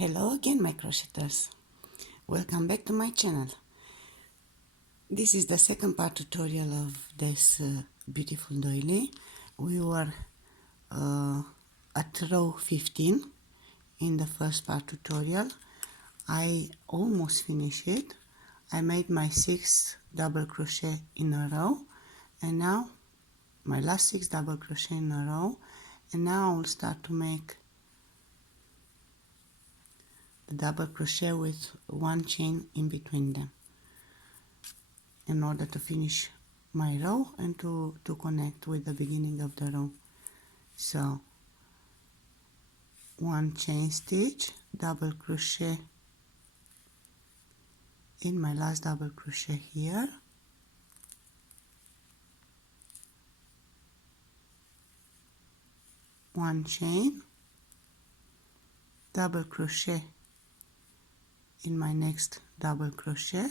Hello again, my crocheters. Welcome back to my channel. This is the second part tutorial of this beautiful doily. We were at row 15 in the first part tutorial. I almost finished it. I made my 6 double crochet in a row, and now my last 6 double crochet in a row, and now I'll start to make the double crochet with one chain in between them in order to finish my row and to connect with the beginning of the row. So one chain stitch, double crochet in my last double crochet here, one chain, double crochet in my next double crochet,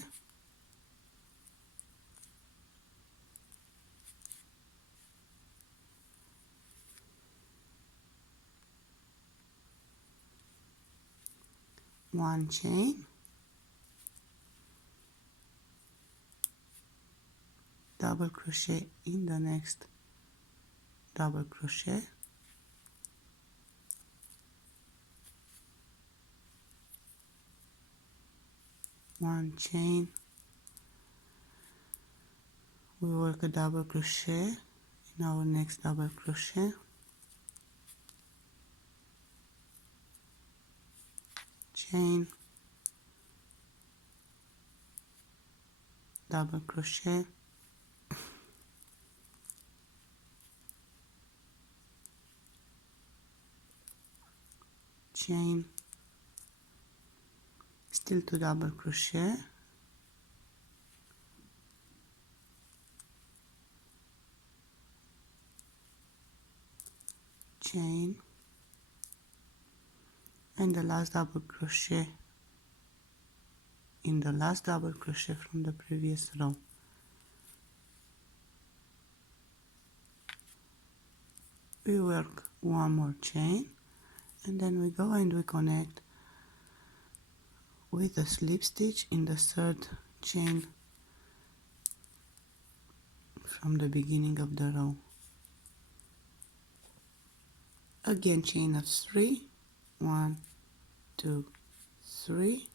one chain, double crochet in the next double crochet, one chain, we work a double crochet in our next double crochet, chain, double crochet, chain, still 2 double crochet, chain, and the last double crochet in the last double crochet from the previous row. We work one more chain, and then we go and we connect with a slip stitch in the third chain from the beginning of the row. Again, chain of 3, 1, 2, 3,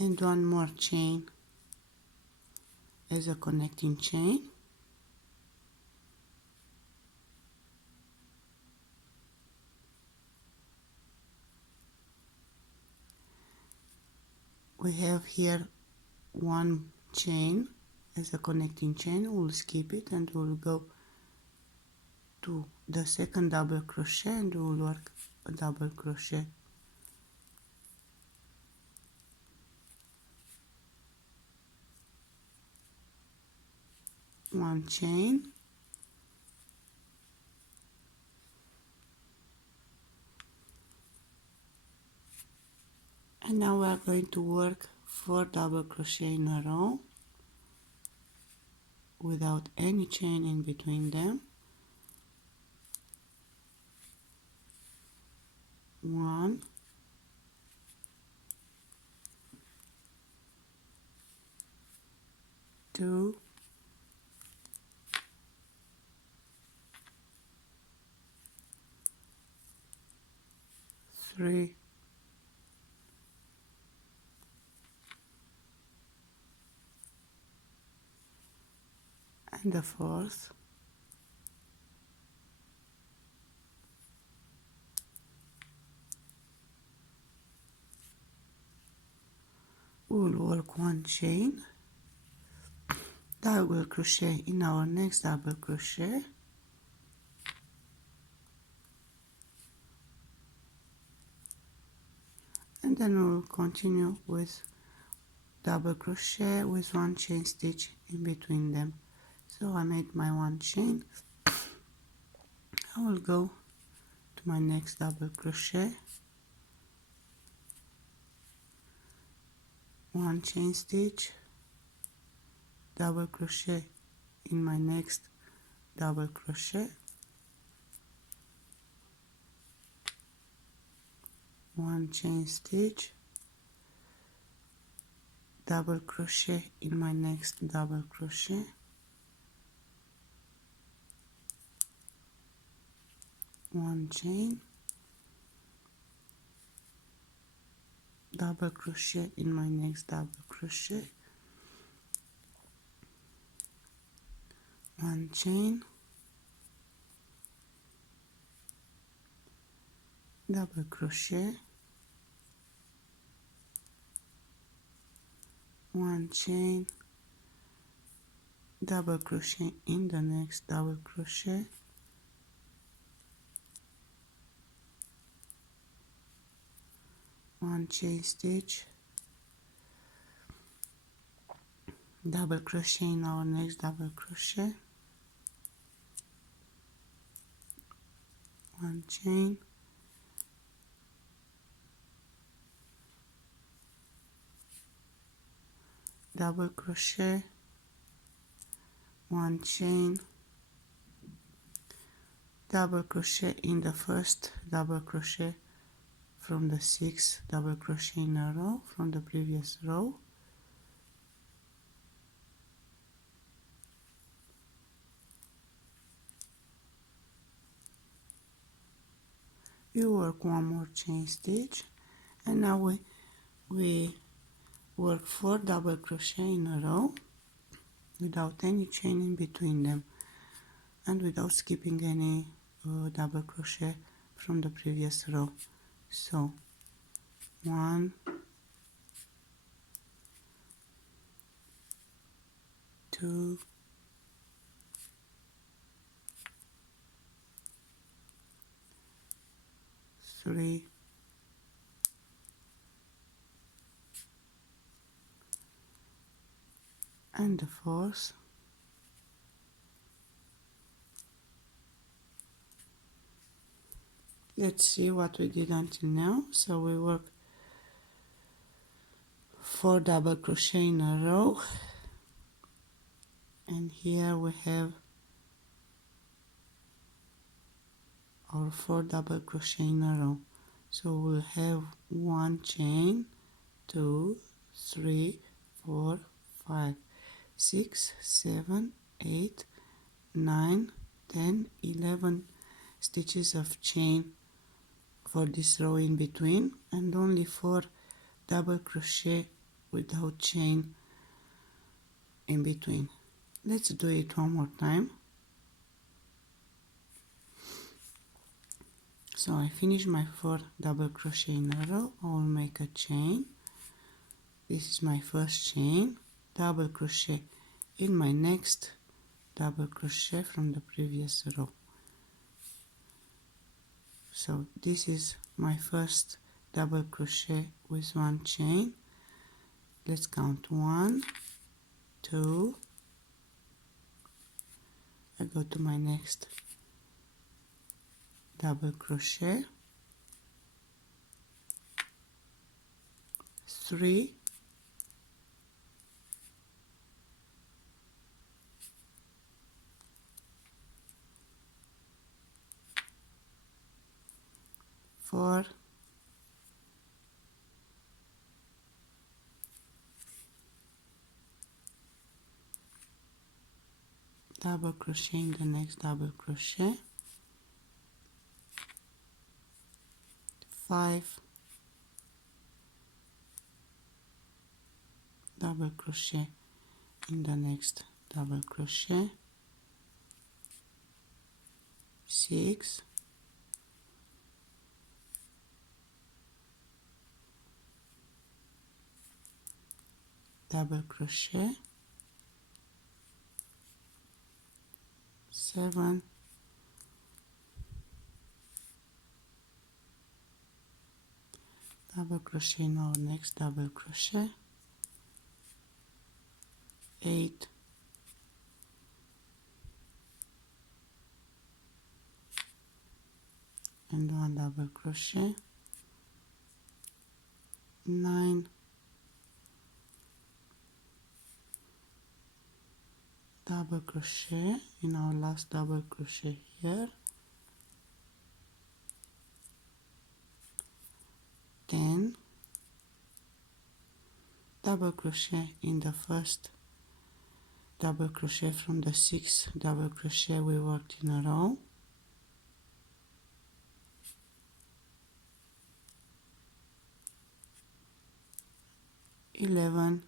and one more chain as a connecting chain, we have here one chain as a connecting chain. We'll skip it and we'll go to the second double crochet and we'll work a double crochet, one chain, and now we are going to work 4 double crochet in a row without any chain in between them. 1, 2, 3, and the 4th, we'll work one chain, double crochet in our next double crochet, and then we'll continue with double crochet with one chain stitch in between them. So I made my one chain. I will go to my next double crochet, one chain stitch, double crochet in my next double crochet, 1 chain stitch, double crochet in my next double crochet, 1 chain, double crochet in my next double crochet, 1 chain, double crochet, 1 chain, double crochet in the next double crochet, 1 chain stitch, double crochet in our next double crochet, 1 chain, double crochet, 1 chain, double crochet in the first double crochet from the 6th double crochet in a row from the previous row, you work 1 more chain stitch, and now we work 4 double crochet in a row without any chain in between them and without skipping any double crochet from the previous row. So 1, 2, 3, and the 4th, let's see what we did until now. So we work 4 double crochet in a row, and here we have our 4 double crochet in a row. So we'll have 1 chain, 2, 3, 4, 5, 6, 7, 8, 9, 10, 11 stitches of chain for this row in between, and only 4 double crochet without chain in between. Let's do it one more time. So I finish my 4 double crochet in a row. I will make a chain. This is my first chain, double crochet in my next double crochet from the previous row. So this is my first double crochet with 1 chain. Let's count 1, 2, I go to my next double crochet, 3, 4, double crochet in the next double crochet, 5, double crochet in the next double crochet, 6, double crochet, 7, double crochet in our next double crochet, 8, and 1 double crochet, 9, double crochet in our last double crochet here, then double crochet in the first double crochet from the 6 double crochet we worked in a row, 11,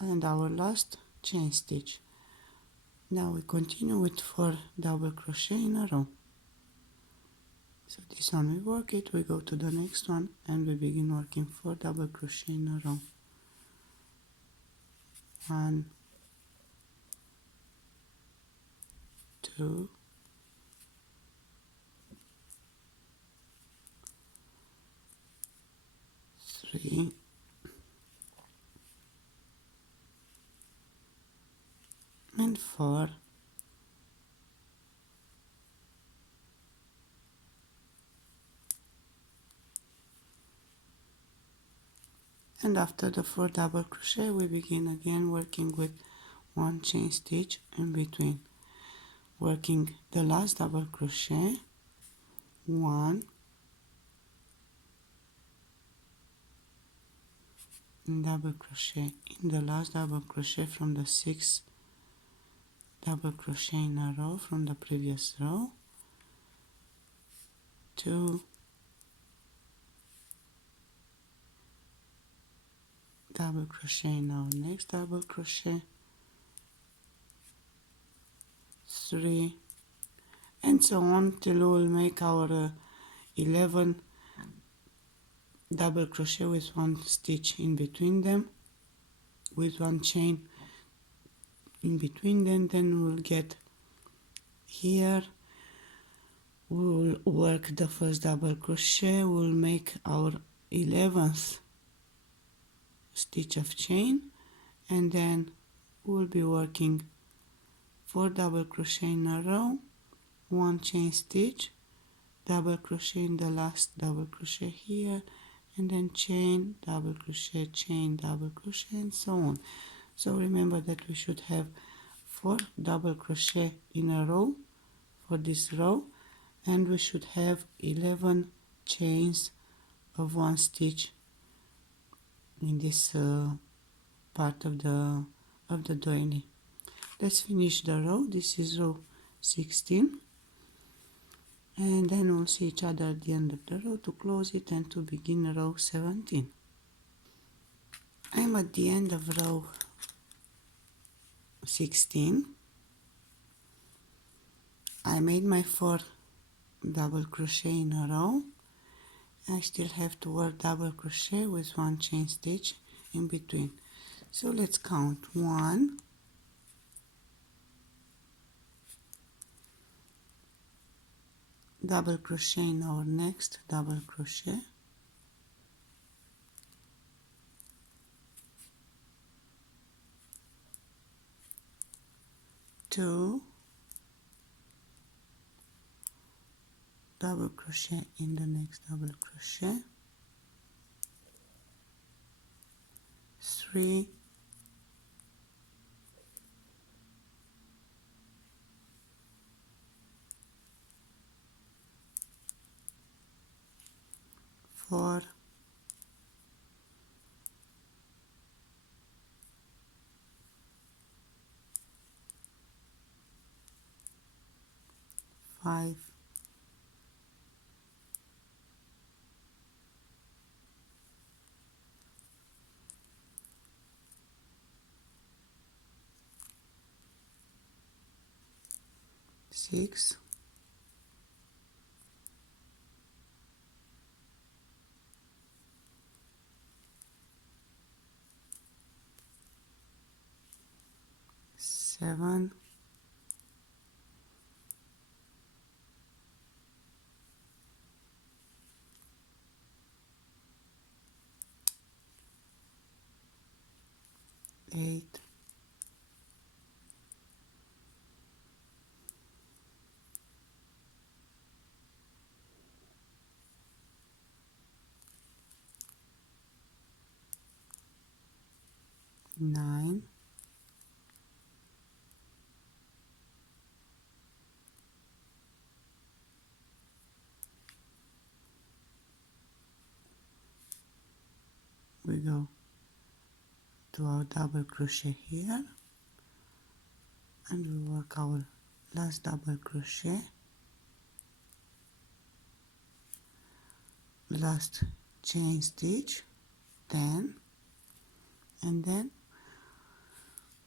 and our last chain stitch. Now we continue with 4 double crochet in a row. So this one we work it, we go to the next one and we begin working 4 double crochet in a row. 1, 2, 3, and 4, and after the 4 double crochet we begin again working with 1 chain stitch in between, working the last double crochet, 1, and double crochet in the last double crochet from the 6 double crochet in a row from the previous row, 2, double crochet in our next double crochet, 3, and so on till we will make our 11 double crochet with 1 stitch in between them, with 1 chain in between them. Then we'll get here, we'll work the first double crochet, we'll make our 11th stitch of chain, and then we'll be working 4 double crochet in a row, 1 chain stitch, double crochet in the last double crochet here, and then chain, double crochet, chain, double crochet, and so on. So remember that we should have 4 double crochet in a row for this row, and we should have 11 chains of 1 stitch in this part of the doily. Let's finish the row. This is row 16, and then we'll see each other at the end of the row to close it and to begin row 17. I'm at the end of row 16. I made my 4 double crochet in a row. I still have to work double crochet with 1 chain stitch in between. So let's count 1, double crochet in our next double crochet, 2, double crochet in the next double crochet, 3, 4, 5, 6, 7, 8, 9, to our double crochet here, and we work our last double crochet, last chain stitch, 10, and then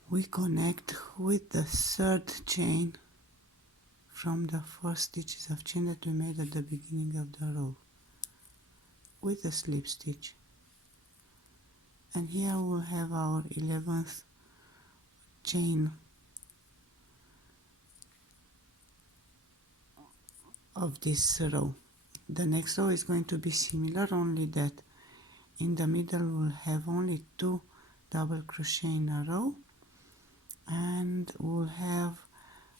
we connect with the third chain from the 4 stitches of chain that we made at the beginning of the row with a slip stitch. And here we'll have our 11th chain of this row. The next row is going to be similar, only that in the middle we'll have only 2 double crochet in a row, and we'll have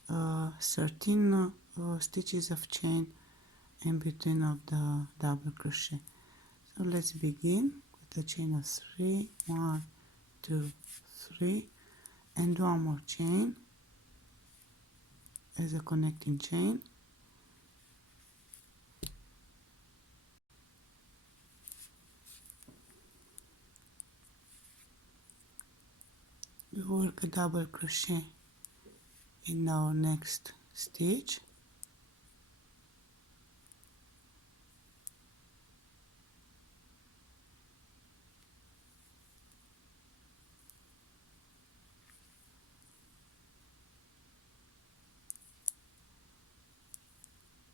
13 stitches of chain in between of the double crochet. So let's begin with the chain of 3, 1, 2, 3, and one more chain as a connecting chain. We work a double crochet in our next stitch,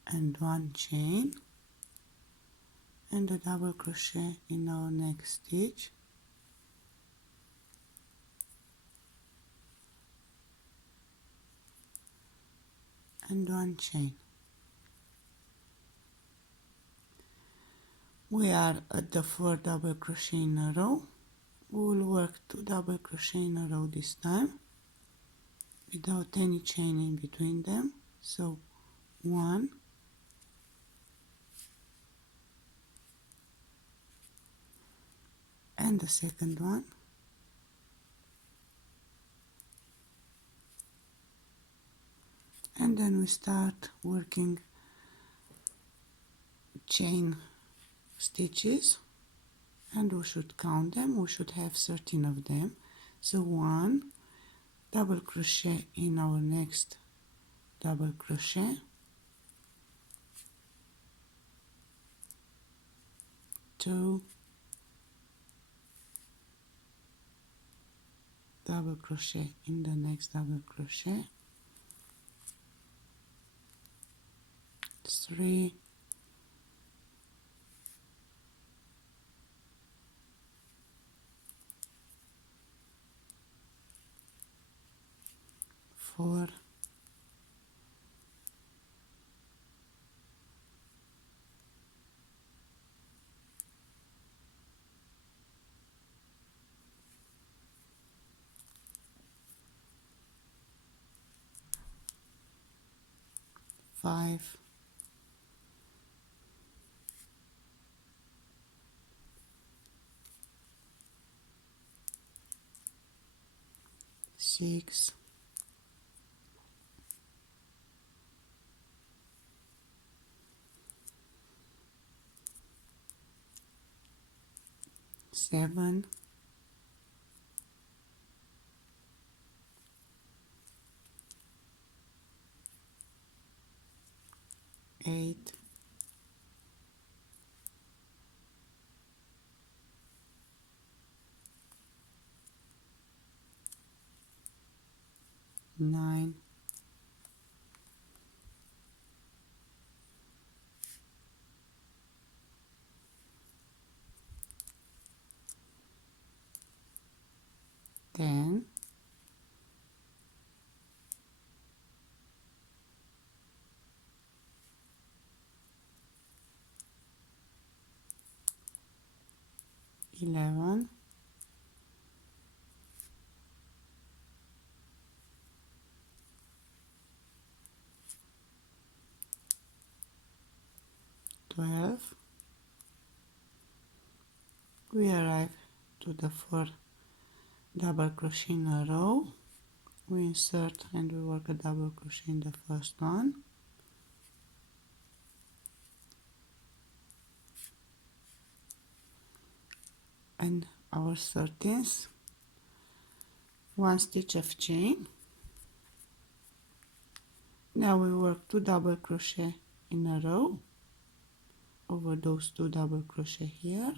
and one chain, and a double crochet in our next stitch, and one chain. We are at the 4 double crochet in a row. We will work 2 double crochet in a row this time without any chain in between them. So 1, and the second one, and then we start working chain stitches, and we should count them. We should have 13 of them. So 1 double crochet in our next double crochet, 2 double crochet in the next double crochet, 3 4 5 6 7 8 9 10 11 12. We arrive to the 4 double crochet in a row. We insert and we work a double crochet in the first one, and our 13th 1 stitch of chain. Now we work 2 double crochet in a row over those 2 double crochet here.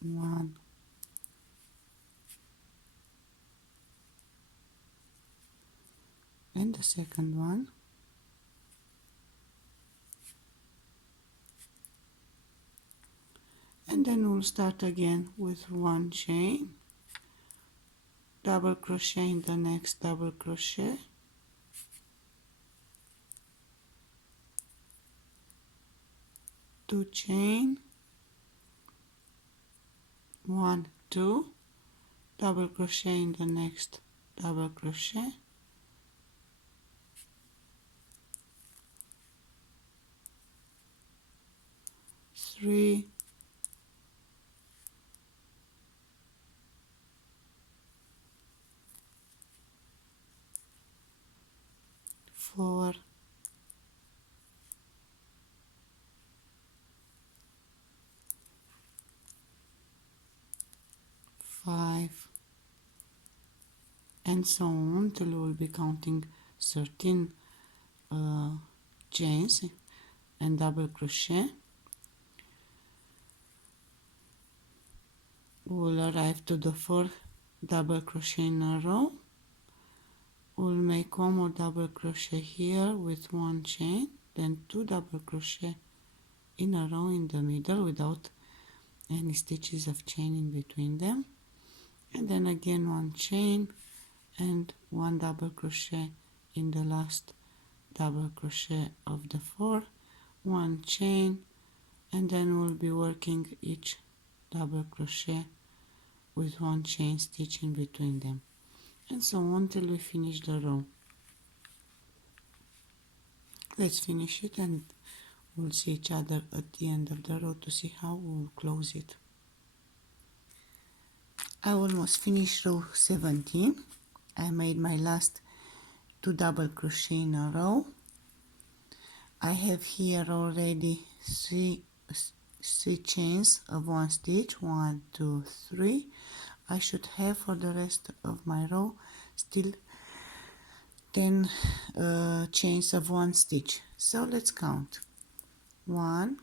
1 and the second one, and then we'll start again with 1 chain, double crochet in the next double crochet, two chain, 1 2, double crochet in the next double crochet, three, 4, 5, and so on till we'll be counting 13 chains and double crochet. We'll arrive to the 4th double crochet in a row. We'll make 1 more double crochet here with 1 chain, then 2 double crochet in a row in the middle without any stitches of chain in between them, and then again 1 chain and 1 double crochet in the last double crochet of the 4, 1 chain, and then we'll be working each double crochet with 1 chain stitch in between them, and so on till we finish the row. Let's finish it and we'll see each other at the end of the row to see how we'll close it. I almost finished row 17. I made my last 2 double crochet in a row. I have here already three chains of 1 stitch, 1 2 3. I should have for the rest of my row still 10 chains of 1 stitch. So let's count. 1,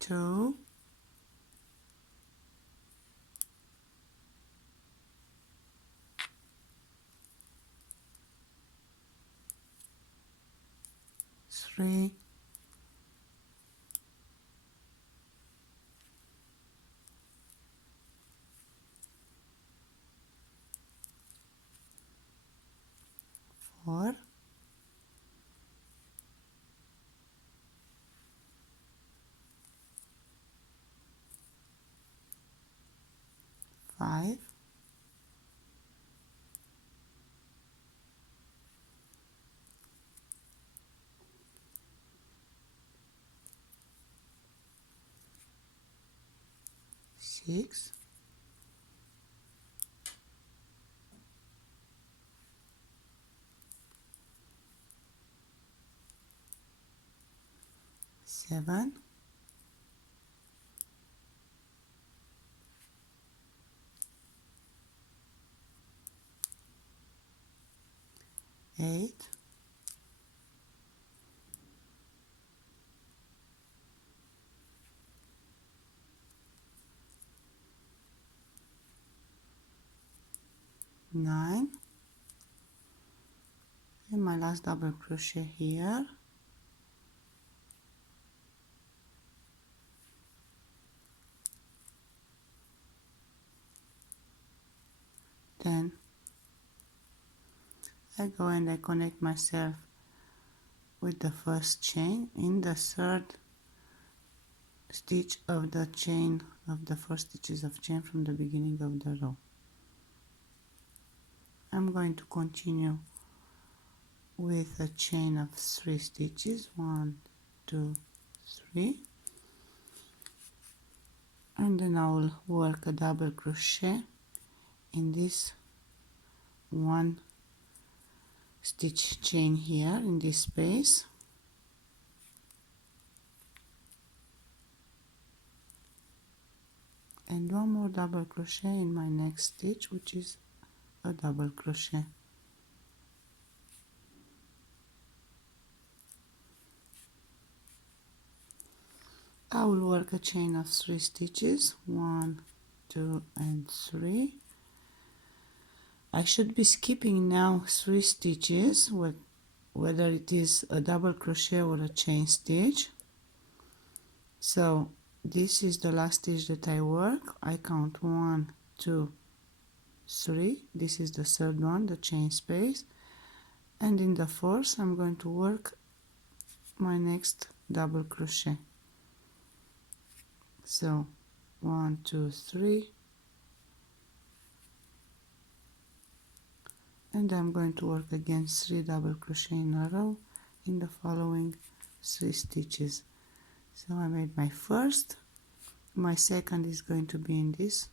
2, 3, 4, 5, 6, 7, 8, 9, and my last double crochet here, then I go and I connect myself with the first chain in the 3rd stitch of the chain of the 4 stitches of chain from the beginning of the row. I'm going to continue with a chain of 3 stitches, 1 2 3, and then I will work a double crochet in this one stitch chain here in this space, and one more double crochet in my next stitch, which is a double crochet. I will work a chain of 3 stitches, 1, 2 and 3. I should be skipping now 3 stitches, whether it is a double crochet or a chain stitch. So this is the last stitch that I work. I count 1, 2, 3. This is the third one, the chain space, and in the fourth I'm going to work my next double crochet. So 1, 2, 3, and I'm going to work again 3 double crochet in a row in the following 3 stitches. So I made my first, my second is going to be in this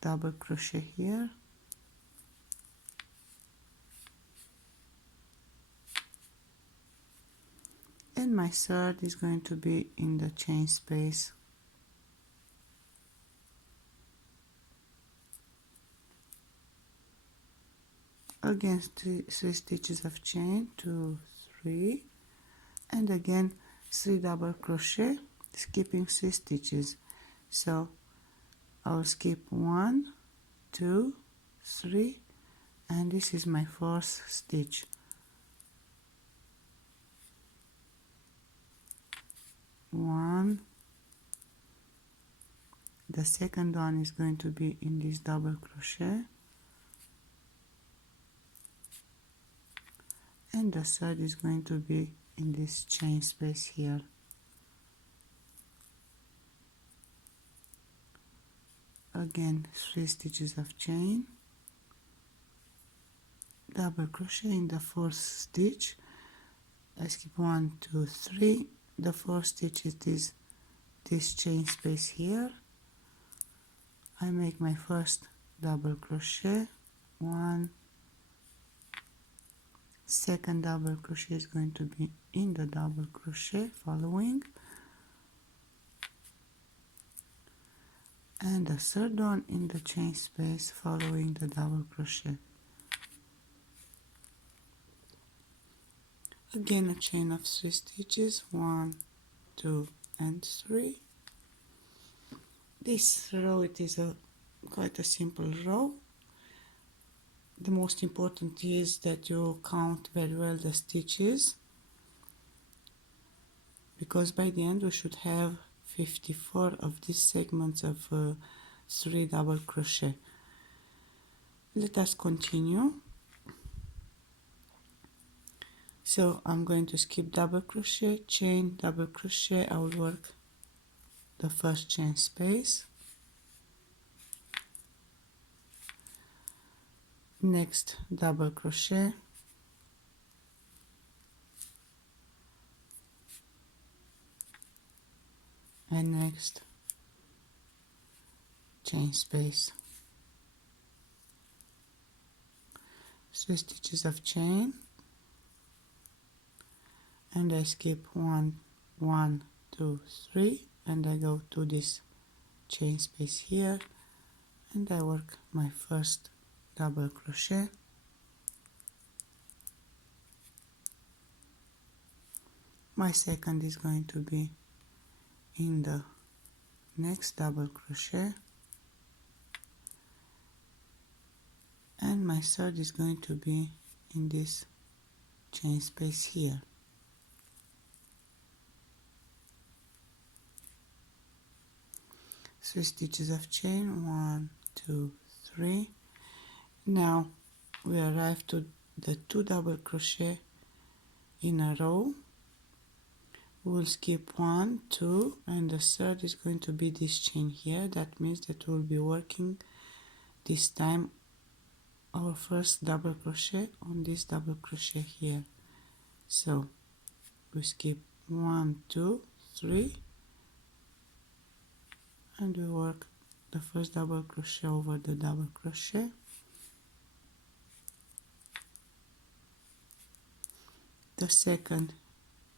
double crochet here, and my third is going to be in the chain space. Again 3 stitches of chain, 2, 3, and again 3 double crochet, skipping 3 stitches. So I'll skip 1, 2, 3, and this is my fourth stitch. One, the second one is going to be in this double crochet, and the third is going to be in this chain space here. Again 3 stitches of chain, double crochet in the fourth stitch. I skip 1, 2, 3. The fourth stitch is this chain space here. I make my first double crochet, 1, second double crochet is going to be in the double crochet following, and the third one in the chain space following the double crochet. Again a chain of 3 stitches, 1, 2 and 3. This row, it is quite a simple row. The most important is that you count very well the stitches, because by the end we should have 54 of these segments of 3 double crochet. Let us continue. So I'm going to skip double crochet, chain, double crochet. I will work the first chain space, next double crochet, and next chain space, 3 stitches of chain, and I skip 1, 1, 2, 3, and I go to this chain space here, and I work my first double crochet, my second is going to be in the next double crochet, and my third is going to be in this chain space here. Three stitches of chain, 1, 2, 3. Now we arrive to the 2 double crochet in a row. We'll skip 1, 2, and the third is going to be this chain here. That means that we'll be working this time our first double crochet on this double crochet here. So we skip 1, 2, 3, and we work the first double crochet over the double crochet, the second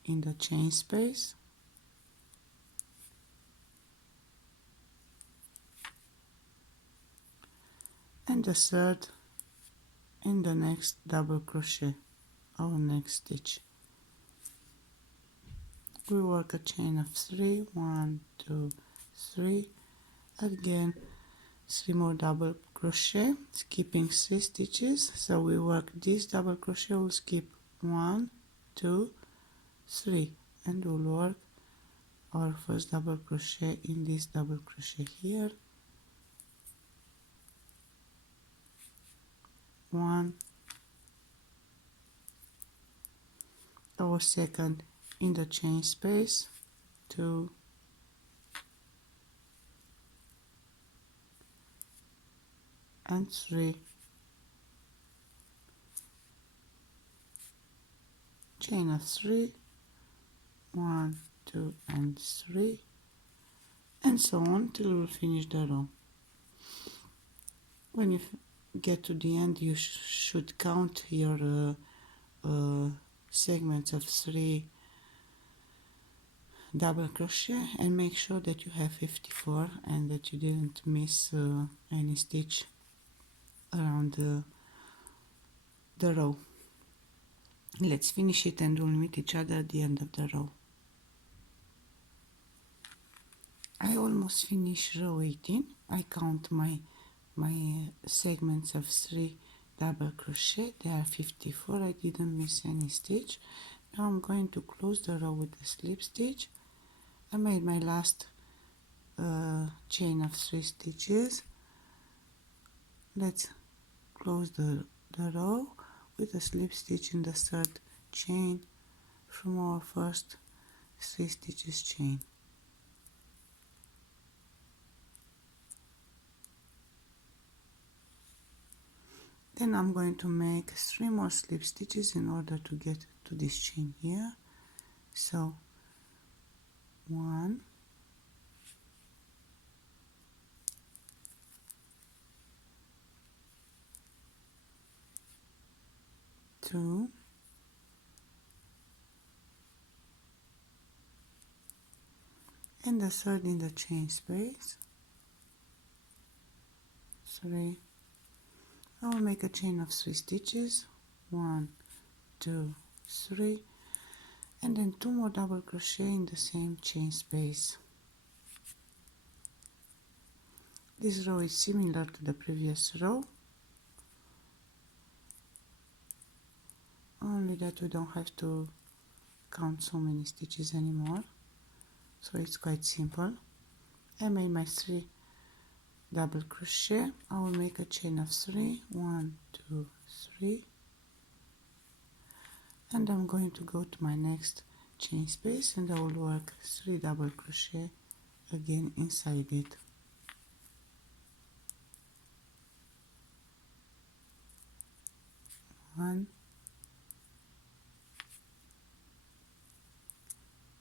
in the chain space, and the third in the next double crochet, our next stitch. We work a chain of 3, 1, 2, 3, again 3 more double crochet, skipping 3 stitches. So we work this double crochet, we'll skip 1, 2, 3, and we'll work our first double crochet in this double crochet here, 1, our second in the chain space, 2, and 3, chain of 3, 1, 2, and 3, and so on till we finish the row. When you get to the end, you should count your segments of 3 double crochet and make sure that you have 54 and that you didn't miss any stitch around the row. Let's finish it and we'll meet each other at the end of the row. I almost finished row 18. I count my segments of 3 double crochet. There are 54. I didn't miss any stitch. Now I'm going to close the row with a slip stitch. I made my last chain of 3 stitches. Let's close the row with a slip stitch in the third chain from our first 3 stitches chain. Then I'm going to make 3 more slip stitches in order to get to this chain here. So 1, 2, and the third in the chain space, 3. I will make a chain of 3 stitches, 1, 2, 3, and then 2 more double crochet in the same chain space. This row is similar to the previous row, only that we don't have to count so many stitches anymore, so it's quite simple. I made my 3 double crochet. I will make a chain of 3, 1, 2, 3, and I'm going to go to my next chain space and I will work 3 double crochet again inside it. One,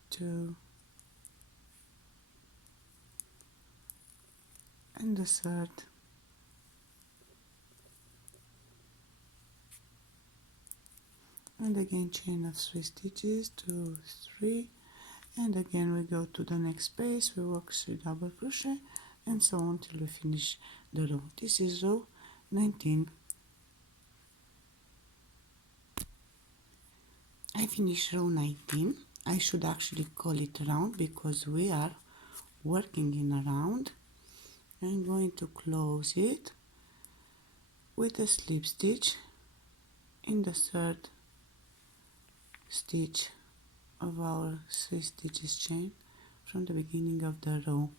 2, and the third, and again chain of 3 stitches, 2, 3, and again we go to the next space, we work 3 double crochet and so on till we finish the row. This is row 19. I finished row 19. I should actually call it round because we are working in a round. I'm going to close it with a slip stitch in the third stitch of our 3 stitches chain from the beginning of the row,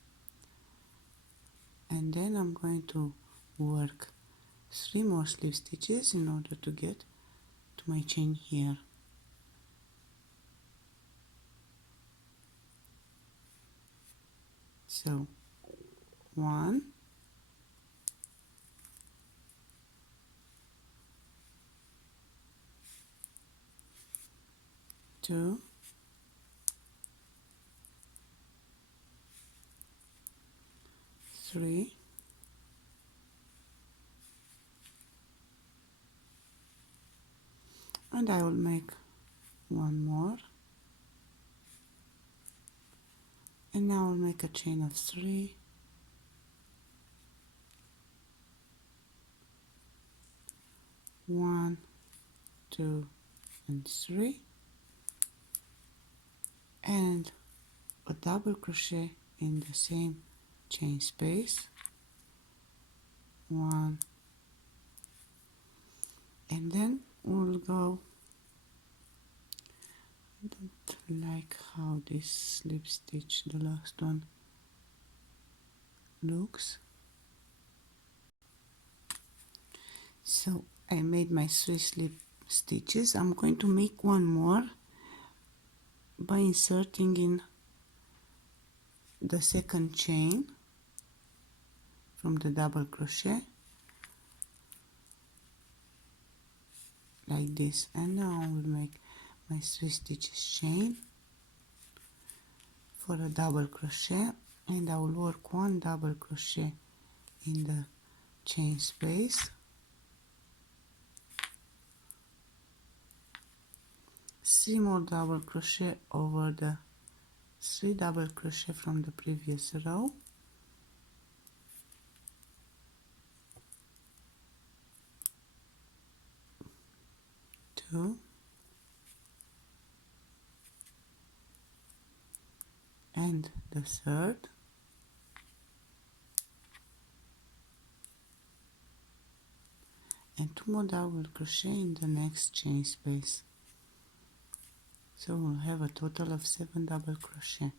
and then I'm going to work 3 more slip stitches in order to get to my chain here. So 1, 2, 3, and I will make one more, and now I'll make a chain of 3, 1, 2 and 3, and a double crochet in the same chain space, 1, and then we'll go. I don't like how this slip stitch, the last one, looks. So I made my 3 slip stitches. I'm going to make one more by inserting in the second chain from the double crochet like this, and now I will make my 3 stitches chain for a double crochet, and I will work 1 double crochet in the chain space, 3 more double crochet over the 3 double crochet from the previous row, 2, and the third, and 2 more double crochet in the next chain space. So we'll have a total of 7 double crochet.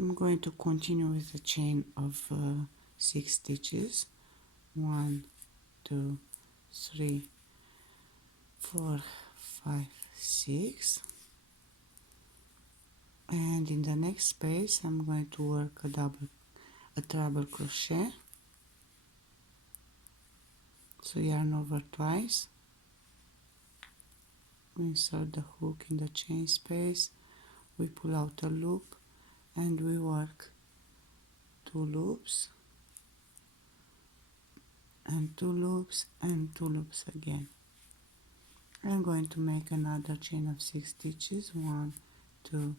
I'm going to continue with a chain of 6 stitches, 1, 2, 3, 4, 5, 6, and in the next space I'm going to work a treble crochet, so yarn over twice, we insert the hook in the chain space, we pull out a loop, and we work 2 loops and 2 loops and 2 loops again. I'm going to make another chain of 6 stitches, 1, 2,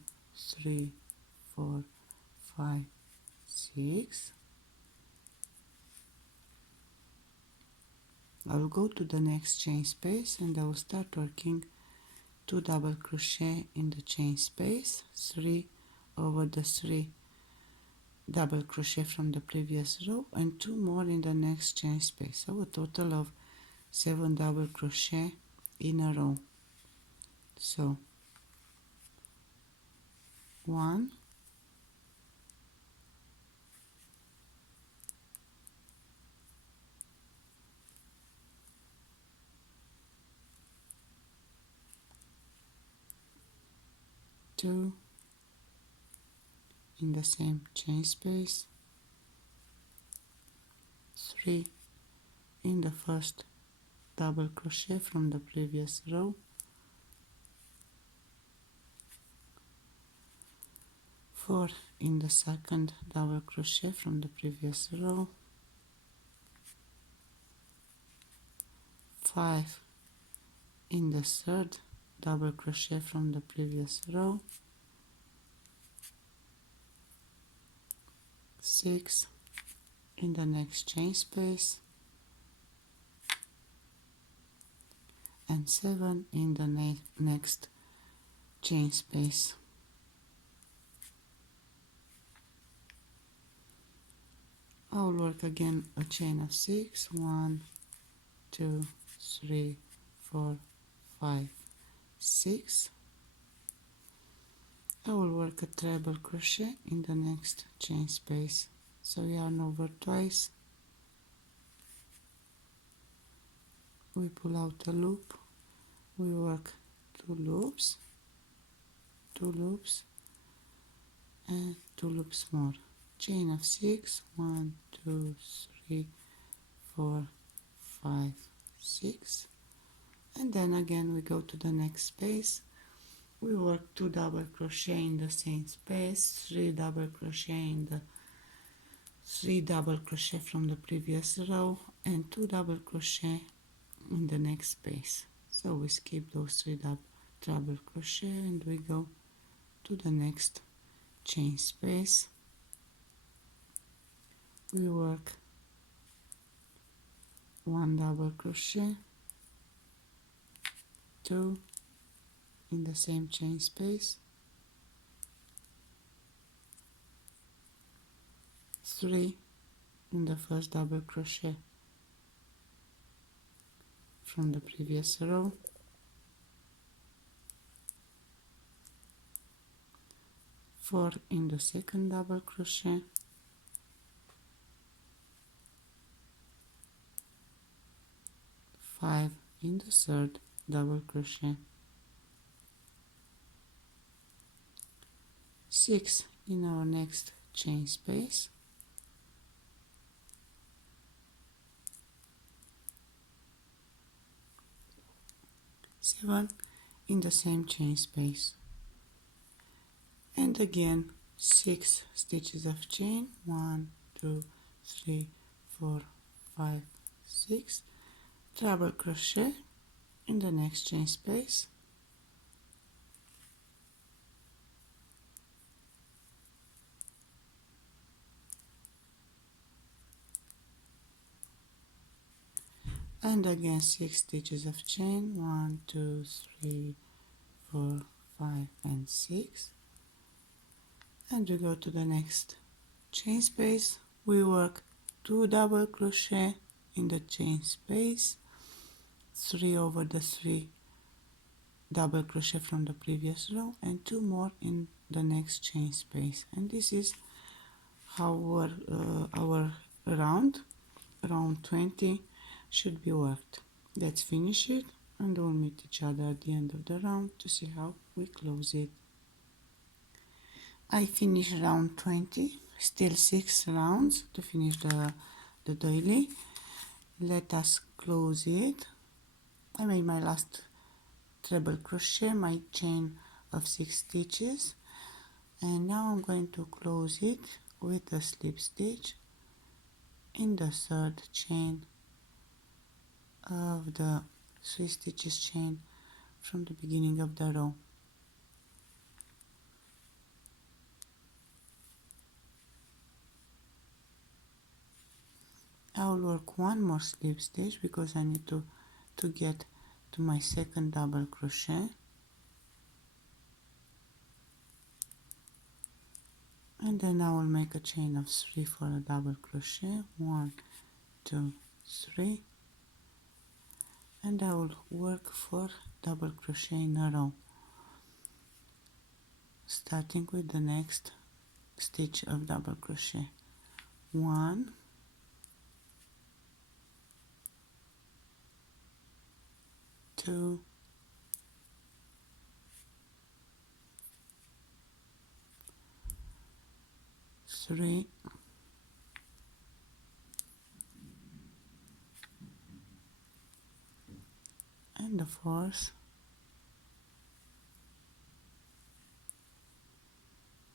3, 4, 5, 6. I will go to the next chain space and I will start working 2 double crochet in the chain space, 3 over the 3 double crochet from the previous row, and 2 more in the next chain space, so a total of 7 double crochet in a row. So 1, 2 in the same chain space, 3 in the first double crochet from the previous row, 4 in the second double crochet from the previous row, 5 in the third double crochet from the previous row, 6 in the next chain space, and 7 in the next chain space. I'll work again a chain of 6, 1, 2, 3, 4, 5, 6. I will work a treble crochet in the next chain space, so yarn over twice, we pull out a loop, we work 2 loops, 2 loops and 2 loops more, chain of 6, 1, 2, 3, 4, 5, 6, and then again we go to the next space we work 2 double crochet in the same space, 3 double crochet in the 3 double crochet from the previous row, and 2 double crochet in the next space. So we skip those 3 double crochet and we go to the next chain space. We work 1 double crochet, 2 in the same chain space, 3 in the first double crochet from the previous row, 4 in the second double crochet, 5 in the third double crochet, 6 in our next chain space, 7 in the same chain space, and again 6 stitches of chain, 1, 2, 3, 4, 5, 6, double crochet in the next chain space, and again 6 stitches of chain, 1, 2, 3, 4, 5 and 6, and we go to the next chain space. We work 2 double crochet in the chain space, 3 over the 3 double crochet from the previous row, and 2 more in the next chain space. And this is how our round 20 should be worked. Let's finish it and we'll meet each other at the end of the round to see how we close it. I finished round 20, still 6 rounds to finish the doily. Let us close it. I made my last treble crochet, my chain of 6 stitches, and now I'm going to close it with a slip stitch in the third chain of the 3 stitches chain from the beginning of the row. I will work one more slip stitch because I need to get to my second double crochet, and then I will make a chain of 3 for a double crochet, 1, 2, 3, and I will work 4 double crochet in a row, starting with the next stitch of double crochet. 1, 2, 3, 4th.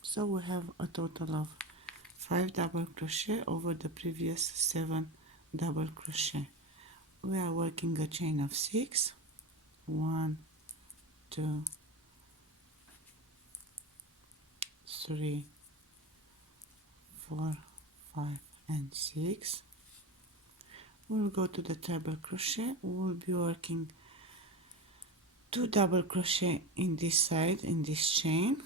So we have a total of 5 double crochet over the previous 7 double crochet. We are working a chain of 6, 1, 2, 3, 4, 5 and 6. We'll go to the treble crochet. We'll be working 2 double crochet in this side, in this chain,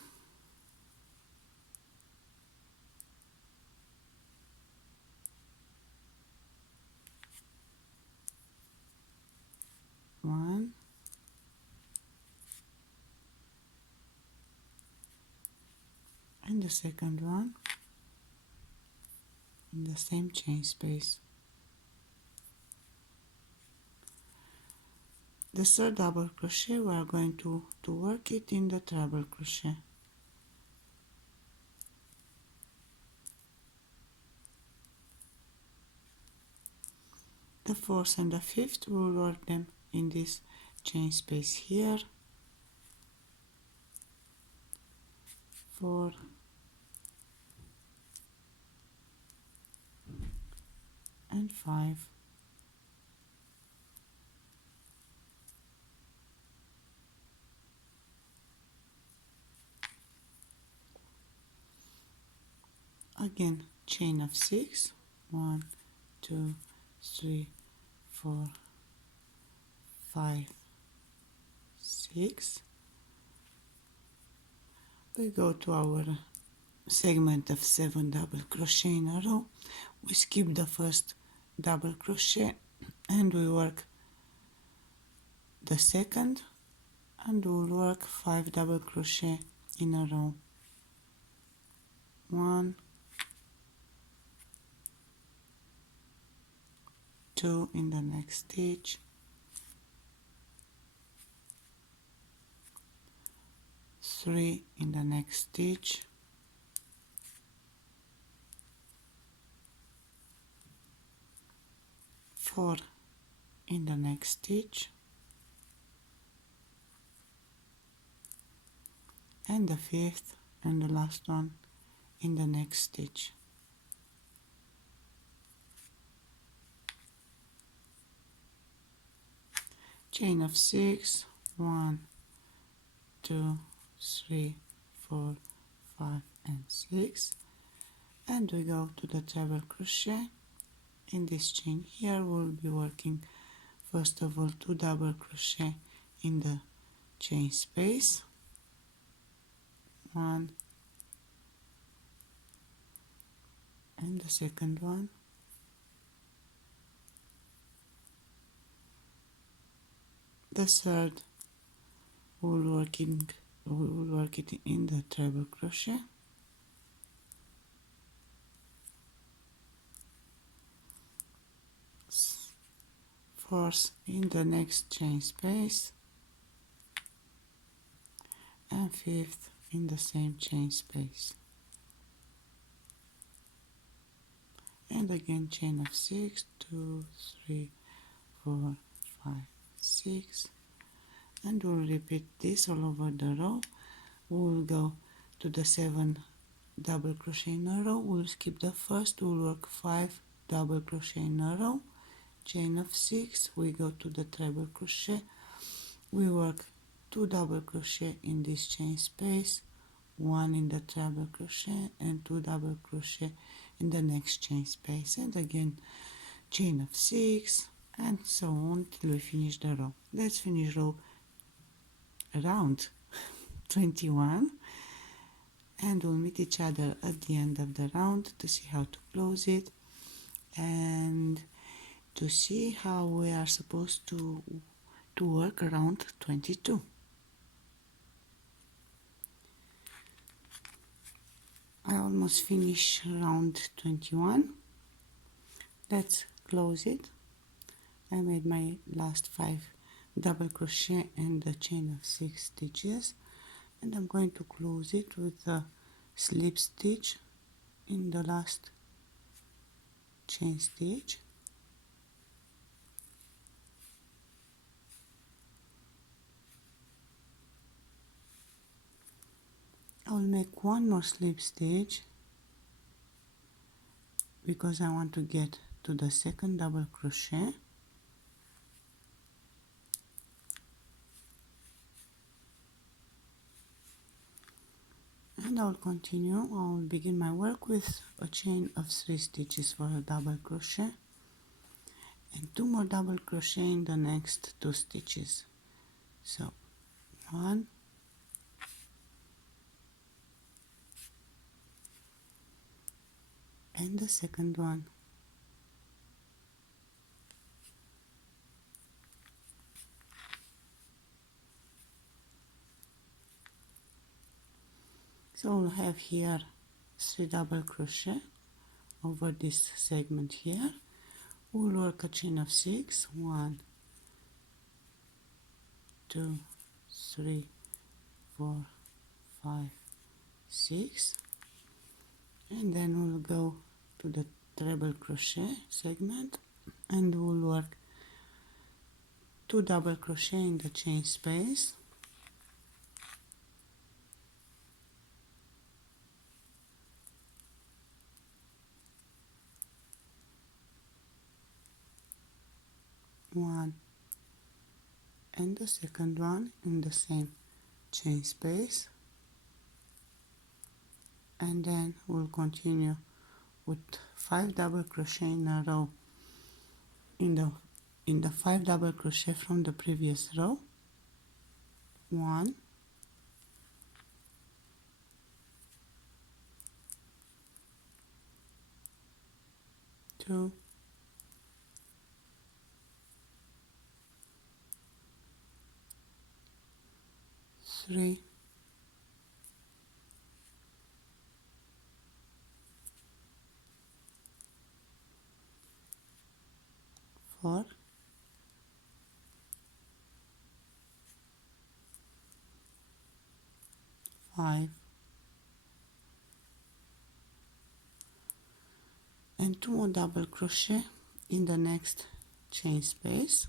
one, and the second one in the same chain space. The third double crochet we are going to work it in the treble crochet. The fourth and the fifth we will work them in this chain space here, 4 and 5. Again, chain of 6, 1, 2, 3, 4, 5, 6. We go to our segment of 7 double crochet in a row. We skip the first double crochet and we work the second, and we'll work 5 double crochet in a row. 1, 2 in the next stitch, 3 in the next stitch, 4 in the next stitch, and the 5th and the last one in the next stitch. Chain of 6, 1, 2, 3, 4, 5 and 6, and we go to the treble crochet. In this chain here we'll be working first of all 2 double crochet in the chain space, 1 and the second one, the third we'll work it in the treble crochet, fourth in the next chain space, and 5th in the same chain space, and again chain of 6, 2, 3, 4, 5, 6, and we'll repeat this all over the row. We'll go to the 7 double crochet in a row, we'll skip the first, we'll work 5 double crochet in a row, chain of 6, we go to the treble crochet, we work 2 double crochet in this chain space, 1 in the treble crochet and 2 double crochet in the next chain space, and again chain of 6, and so on till we finish the row. Let's finish round 21, and we'll meet each other at the end of the round to see how to close it and to see how we are supposed to work around 22. I almost finished round 21. Let's close it. I made my last 5 double crochet and the chain of 6 stitches, and I'm going to close it with a slip stitch in the last chain stitch. I'll make one more slip stitch because I want to get to the second double crochet, and I'll continue. I'll begin my work with a chain of 3 stitches for a double crochet and 2 more double crochet in the next 2 stitches. So 1, and the second one, so we'll have here 3 double crochet over this segment here. We'll work a chain of 6, 1, 2, 3, 4, 5, 6, and then we'll go to the treble crochet segment and we'll work 2 double crochet in the chain space, one and the second one in the same chain space, and then we'll continue with 5 double crochet in a row in the 5 double crochet from the previous row. 1, 2, 3, 4, 5, and 2 more double crochet in the next chain space.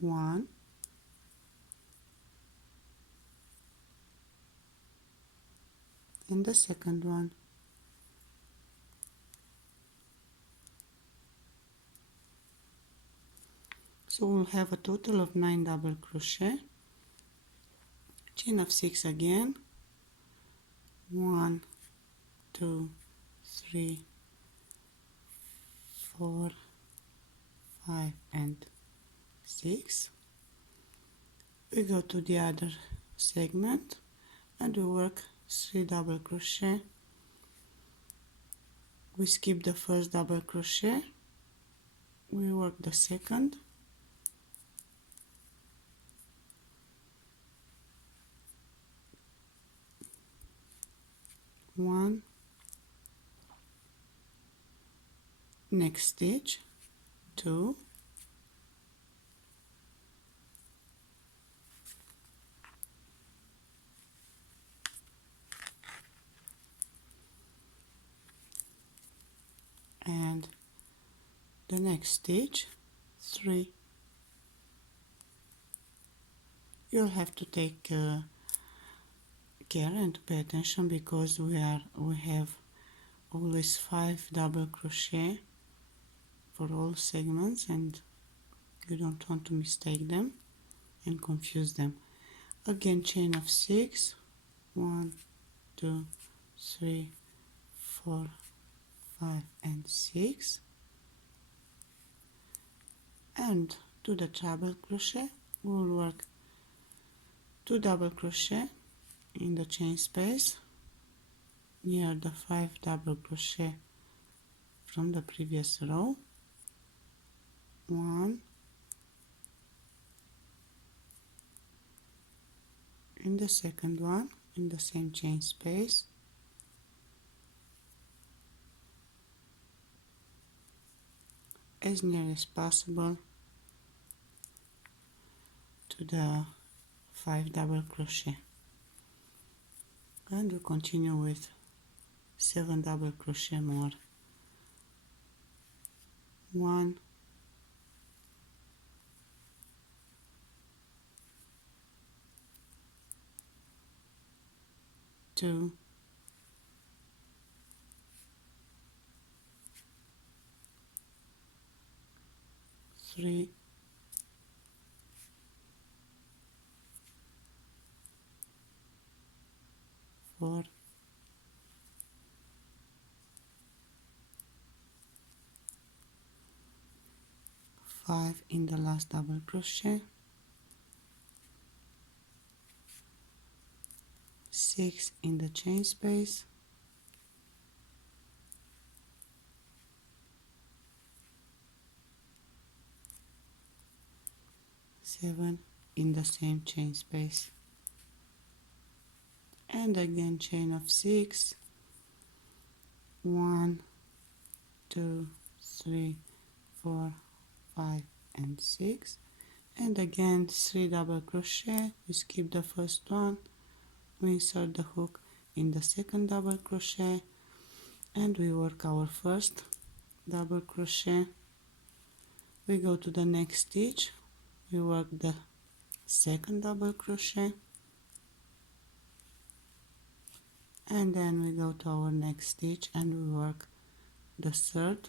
1, and the second one. So we'll have a total of 9 double crochet, chain of 6 again, 1, 2, 3, 4, 5 and 6. We go to the other segment and we work 3 double crochet. We skip the first double crochet, we work the second, one, next stitch, 2, and the next stitch, 3. You'll have to take care and to pay attention because we have always 5 double crochet for all segments and you don't want to mistake them and confuse them. Again, chain of 6, 1, 2, 3, 4, 5 and 6, and to the treble crochet we'll work 2 double crochet in the chain space near the 5 double crochet from the previous row, 1, in the second one in the same chain space, as near as possible to the 5 double crochet, and we'll continue with 7 double crochet more. 1, 2, 3, 4, 5 in the last double crochet, 6 in the chain space, 7 in the same chain space, and again chain of 6, 1, 2, 3, 4, 5 and 6, and again 3 double crochet. We skip the first one, we insert the hook in the second double crochet and we work our first double crochet. We go to the next stitch, we work the second double crochet, and then we go to our next stitch and we work the third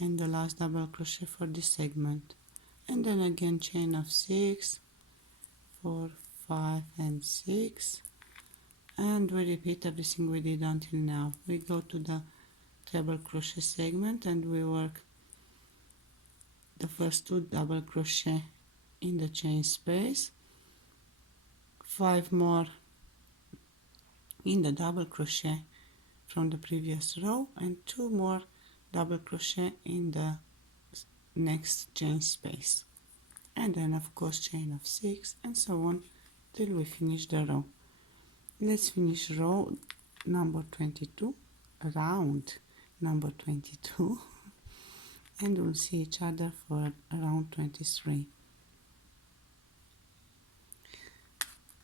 and the last double crochet for this segment, and then again chain of 6, 4, 5 and 6, and we repeat everything we did until now. We go to the treble crochet segment and we work the first 2 double crochet in the chain space, 5 more in the double crochet from the previous row, and 2 more double crochet in the next chain space, and then of course chain of 6, and so on till we finish the row. Let's finish row number 22, round number 22, and we'll see each other for round 23.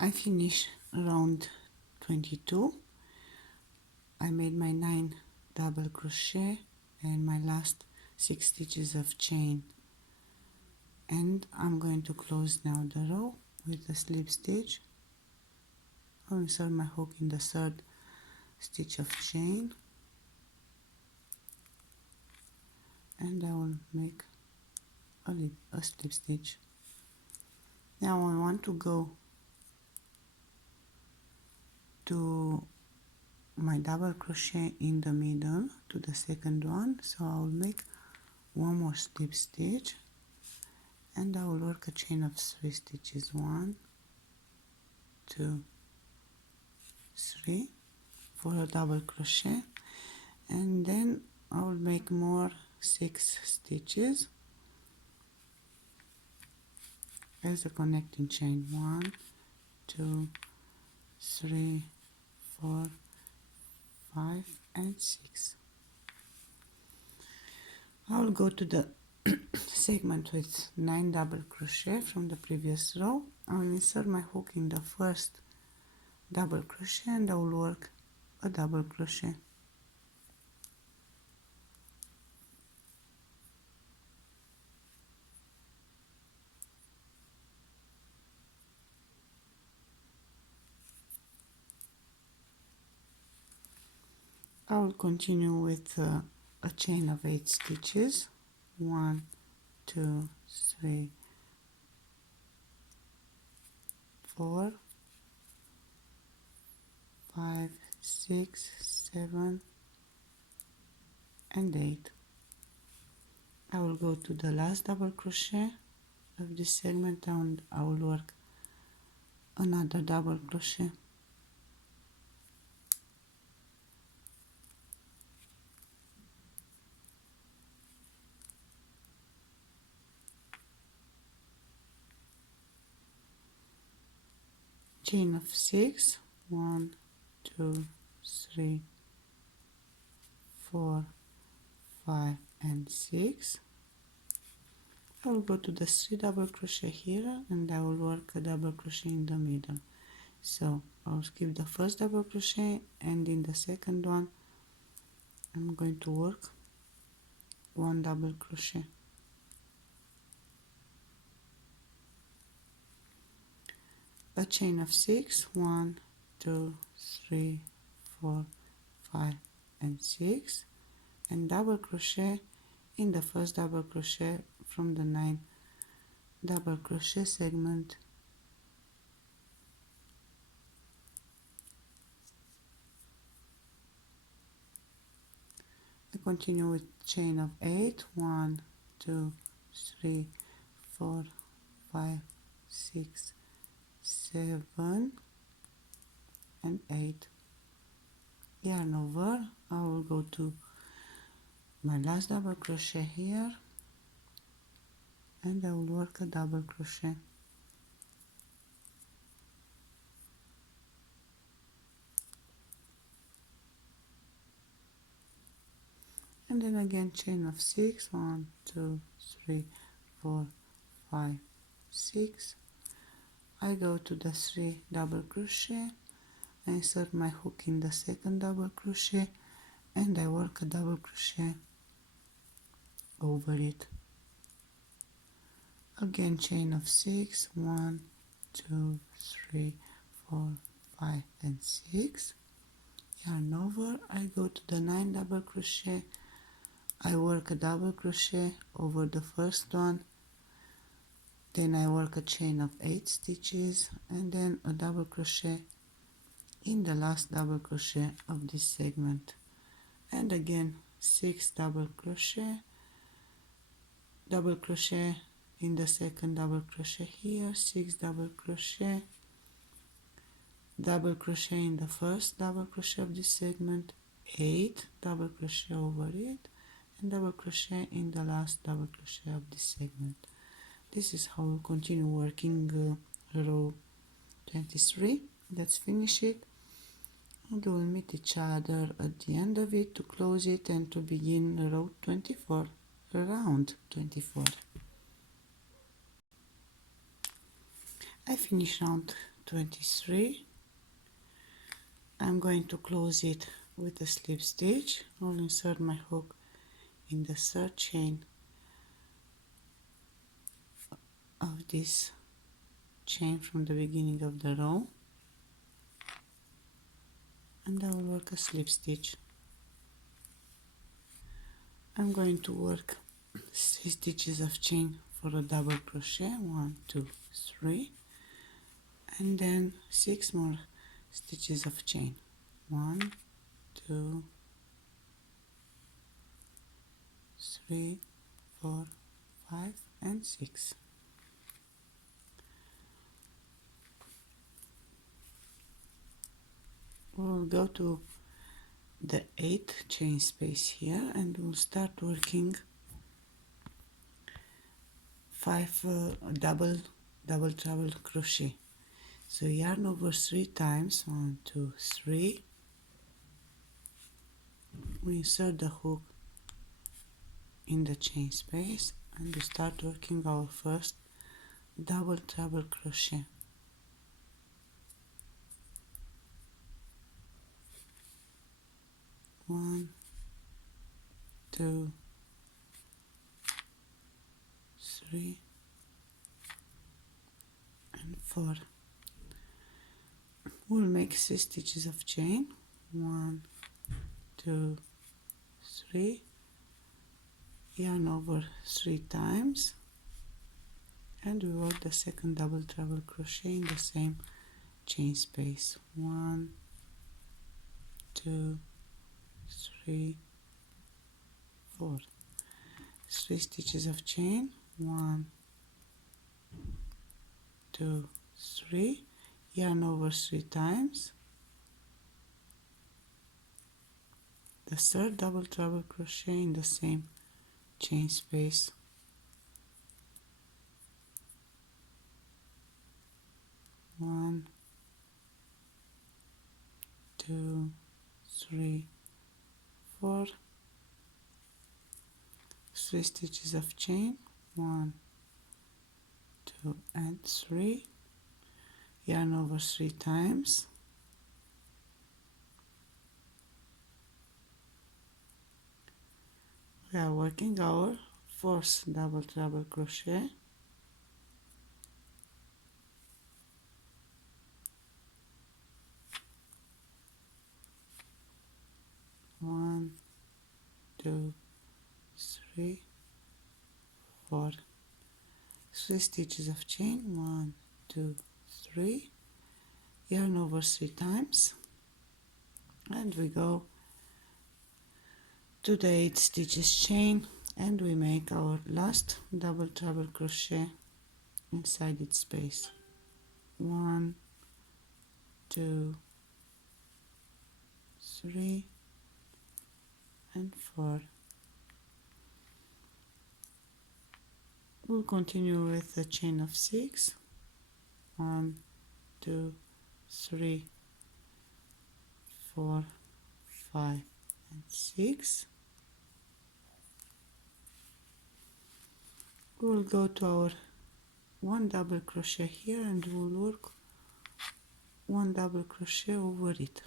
I finish round 22. I made my 9 double crochet and my last 6 stitches of chain, and I'm going to close now the row with a slip stitch. I'll insert my hook in the 3rd stitch of chain, and I will make a slip stitch. Now I want to go to my double crochet in the middle to the 2nd one, so I will make one more slip stitch and I will work a chain of 3 stitches, 1, 2, 3 for a double crochet, and then I will make more 6 stitches as a connecting chain, 1, 2, 3, 4, 5 and 6. I will go to the segment with 9 double crochet from the previous row. I will insert my hook in the 1st double crochet and I will work a double crochet. I will continue with a chain of 8 stitches, 1, 2, 3, 4, 5, 6, 7 and 8. I will go to the last double crochet of this segment and I will work another double crochet. Chain of 6, 1, 2, 3, 4, 5 and 6. I will go to the 3 double crochet here and I will work a double crochet in the middle. So I'll skip the 1st double crochet and in the 2nd one I'm going to work 1 double crochet. A chain of 6, 1, 2, 3, 4, 5 and 6, and double crochet in the 1st double crochet from the 9 double crochet segment. I continue with chain of 8, 1, 2, 3, 4, 5, 6, 7 and 8. Yarn over. I will go to my last double crochet here and I will work a double crochet. And then again chain of 6, 1, 2, 3, 4, 5, 6. I go to the 3 double crochet, I insert my hook in the 2nd double crochet and I work a double crochet over it. Again chain of 6, 1, 2, 3, 4, 5 and 6. Yarn over. I go to the 9 double crochet I work a double crochet over the first one, then I work a chain of 8 stitches and then a double crochet in the last double crochet of this segment, and again 6 double crochet in the second double crochet here, 6 double crochet in the first double crochet of this segment, 8 double crochet over it, and double crochet in the last double crochet of this segment. This is how we'll continue working row 23. Let's finish it and we'll meet each other at the end of it to close it and to begin row 24, round 24. I finish round 23. I'm going to close it with a slip stitch. I'll insert my hook in the third chain of this chain from the beginning of the row, and I will work a slip stitch. I'm going to work 6 stitches of chain for a double crochet, 1, 2, 3, and then 6 more stitches of chain, 1, 2, 3, 4, 5, and 6. We'll go to the 8th chain space here and we'll start working 5 double treble crochet. So yarn over 3 times, 1, 2, 3. We insert the hook in the chain space and we start working our first double treble crochet. 1, 2, 3, and 4. We'll make 6 stitches of chain, 1, 2, 3, yarn over 3 times, and we work the second double treble crochet in the same chain space, 1, 2, 3, 4. 3 stitches of chain, 1, 2, 3, yarn over 3 times, the third double treble crochet in the same chain space, 1, 2, 3, 4. 3 stitches of chain, 1, 2, and 3, yarn over 3 times, we are working our fourth double treble crochet, 1, 2, 3, 4. 3 stitches of chain, 1, 2, 3, yarn over 3 times, and we go to the 8 stitches chain and we make our last double treble crochet inside its space, 1, 2, 3, and 4. We'll continue with a chain of 6, 1, 2, 3, 4, 5, and 6. We'll go to our 1 double crochet here and we'll work 1 double crochet over it.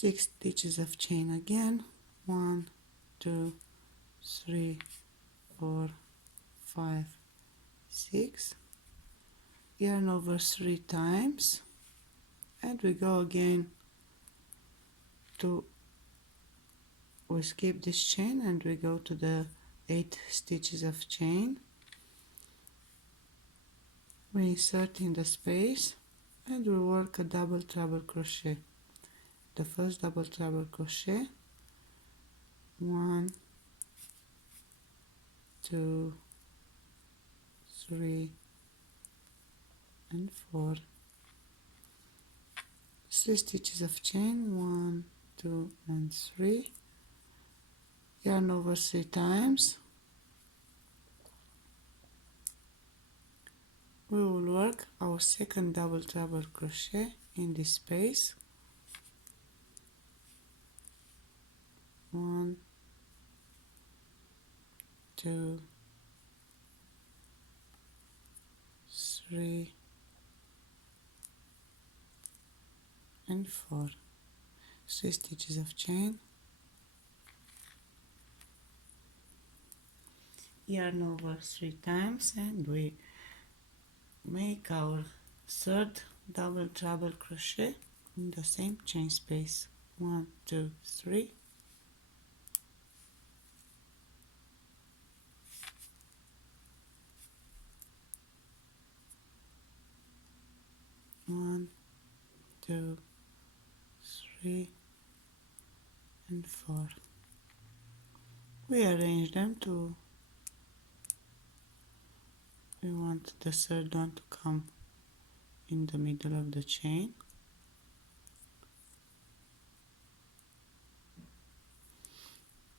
6 stitches of chain again. 1, 2, 3, 4, 5, 6. Yarn over 3 times, and we go again to, we skip this chain and we go to the 8 stitches of chain. We insert in the space and we work a double treble crochet. The first double treble crochet, 1, 2, 3 and 4. 3 stitches of chain, 1, 2 and 3. Yarn over 3 times. We will work our second double treble crochet in this space. 1, 2, 3 and 4. 3 stitches of chain. Yarn over 3 times and we make our third double treble crochet in the same chain space. 1, 2, 3. 1, 2, 3 and 4. We arrange them to, we want the third one to come in the middle of the chain.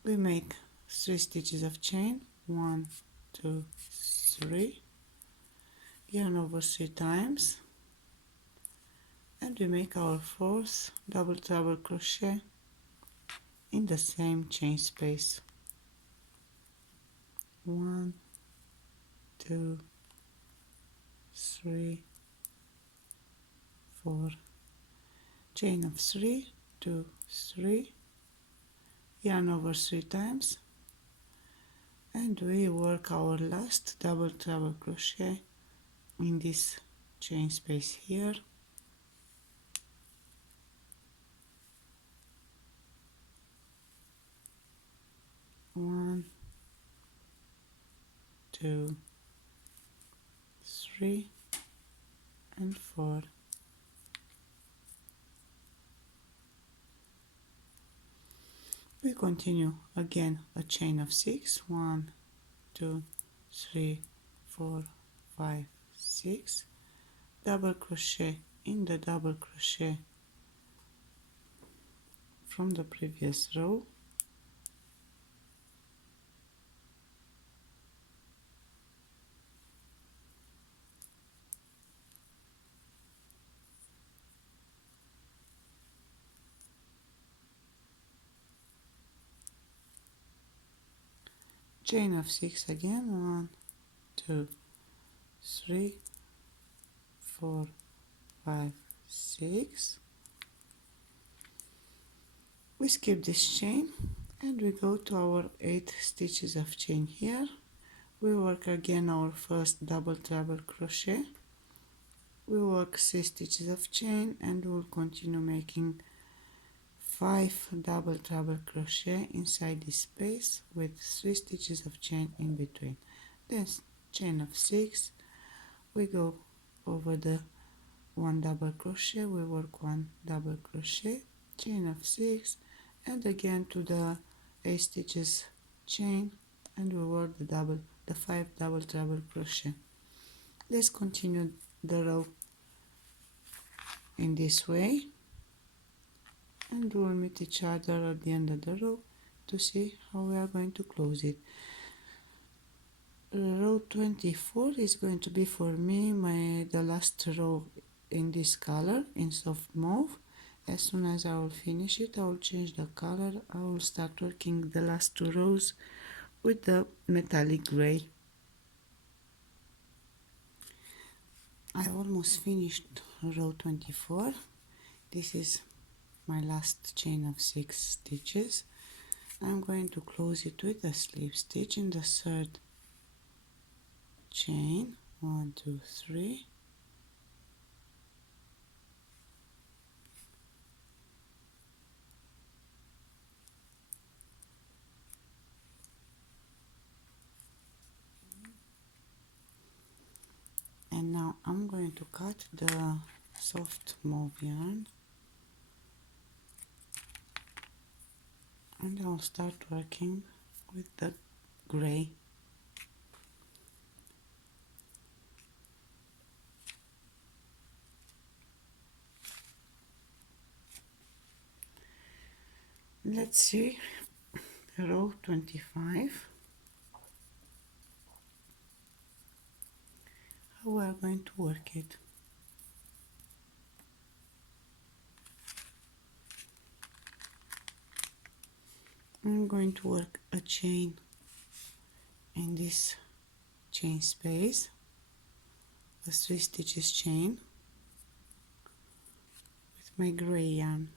We make 3 stitches of chain, 1, 2, 3, yarn over 3 times, and we make our fourth double treble crochet in the same chain space. 1, 2, 3, 4, chain of 3, 2, 3, yarn over 3 times, and we work our last double treble crochet in this chain space here. One, 2, 3 and 4. We continue again a chain of 6, 1, 2, 3, 4, 5, 6, double crochet in the double crochet from the previous row, chain of 6 again, 1, 2, 3, 4, 5, 6. We skip this chain and we go to our 8 stitches of chain here. We work again our first double treble crochet. We work 6 stitches of chain and we'll continue making 5 double treble crochet inside this space with 3 stitches of chain in between. Then chain of 6, we go over the 1 double crochet, we work 1 double crochet, chain of 6, and again to the 8 stitches chain, and we work the 5 double treble crochet. Let's continue the row in this way, and we'll meet each other at the end of the row to see how we are going to close it. Row 24 is going to be for me the last row in this color, in soft mauve. As soon as I will finish it, I will change the color. I will start working the last 2 rows with the metallic gray. I almost finished row 24. This is my last chain of 6 stitches. I'm going to close it with a slip stitch in the third chain. 1, 2, 3. And now I'm going to cut the soft mauve yarn, and I'll start working with the gray. Let's see row 25 how we are going to work it. I'm going to work a chain in this chain space, a 3 stitches chain with my gray yarn.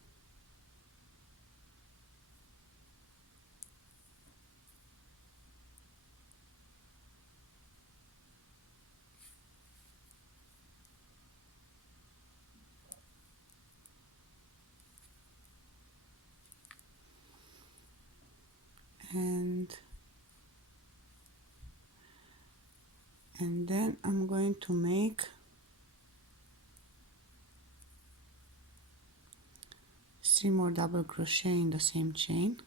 And then I'm going to make 3 more double crochet in the same chain.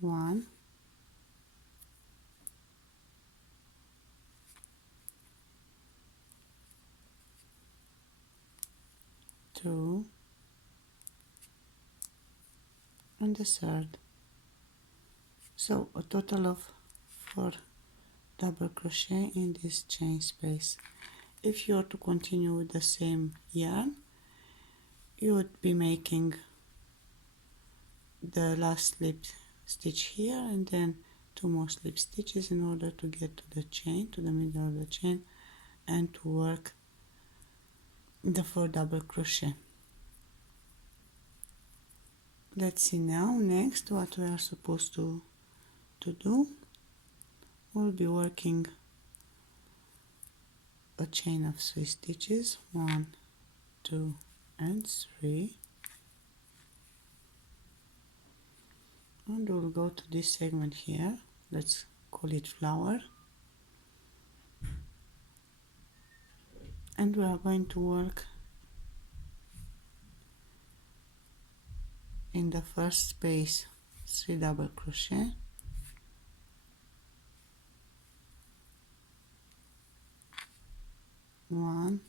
One, two, and the third. So a total of 4 double crochet in this chain space. If you are to continue with the same yarn, you would be making the last slip stitch here and then 2 more slip stitches in order to get to the chain, to the middle of the chain, and to work the 4 double crochet. Let's see now next what we are supposed to do. We'll be working a chain of 3 stitches, 1, 2, and 3, and we'll go to this segment here. Let's call it flower, and we are going to work in the first space 3 double crochet, one,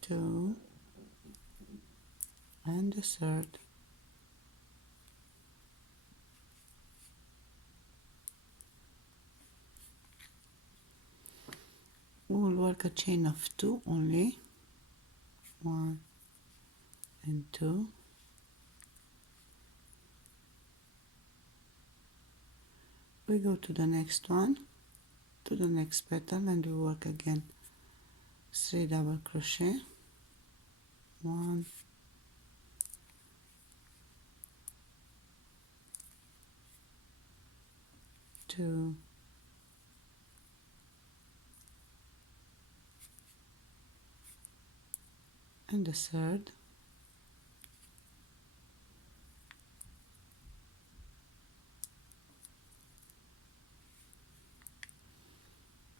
two, and the third. We will work a chain of 2 only, 1 and 2, we go to the next one, to the next petal, and we work again 3 double crochet, 1, 2, and the third,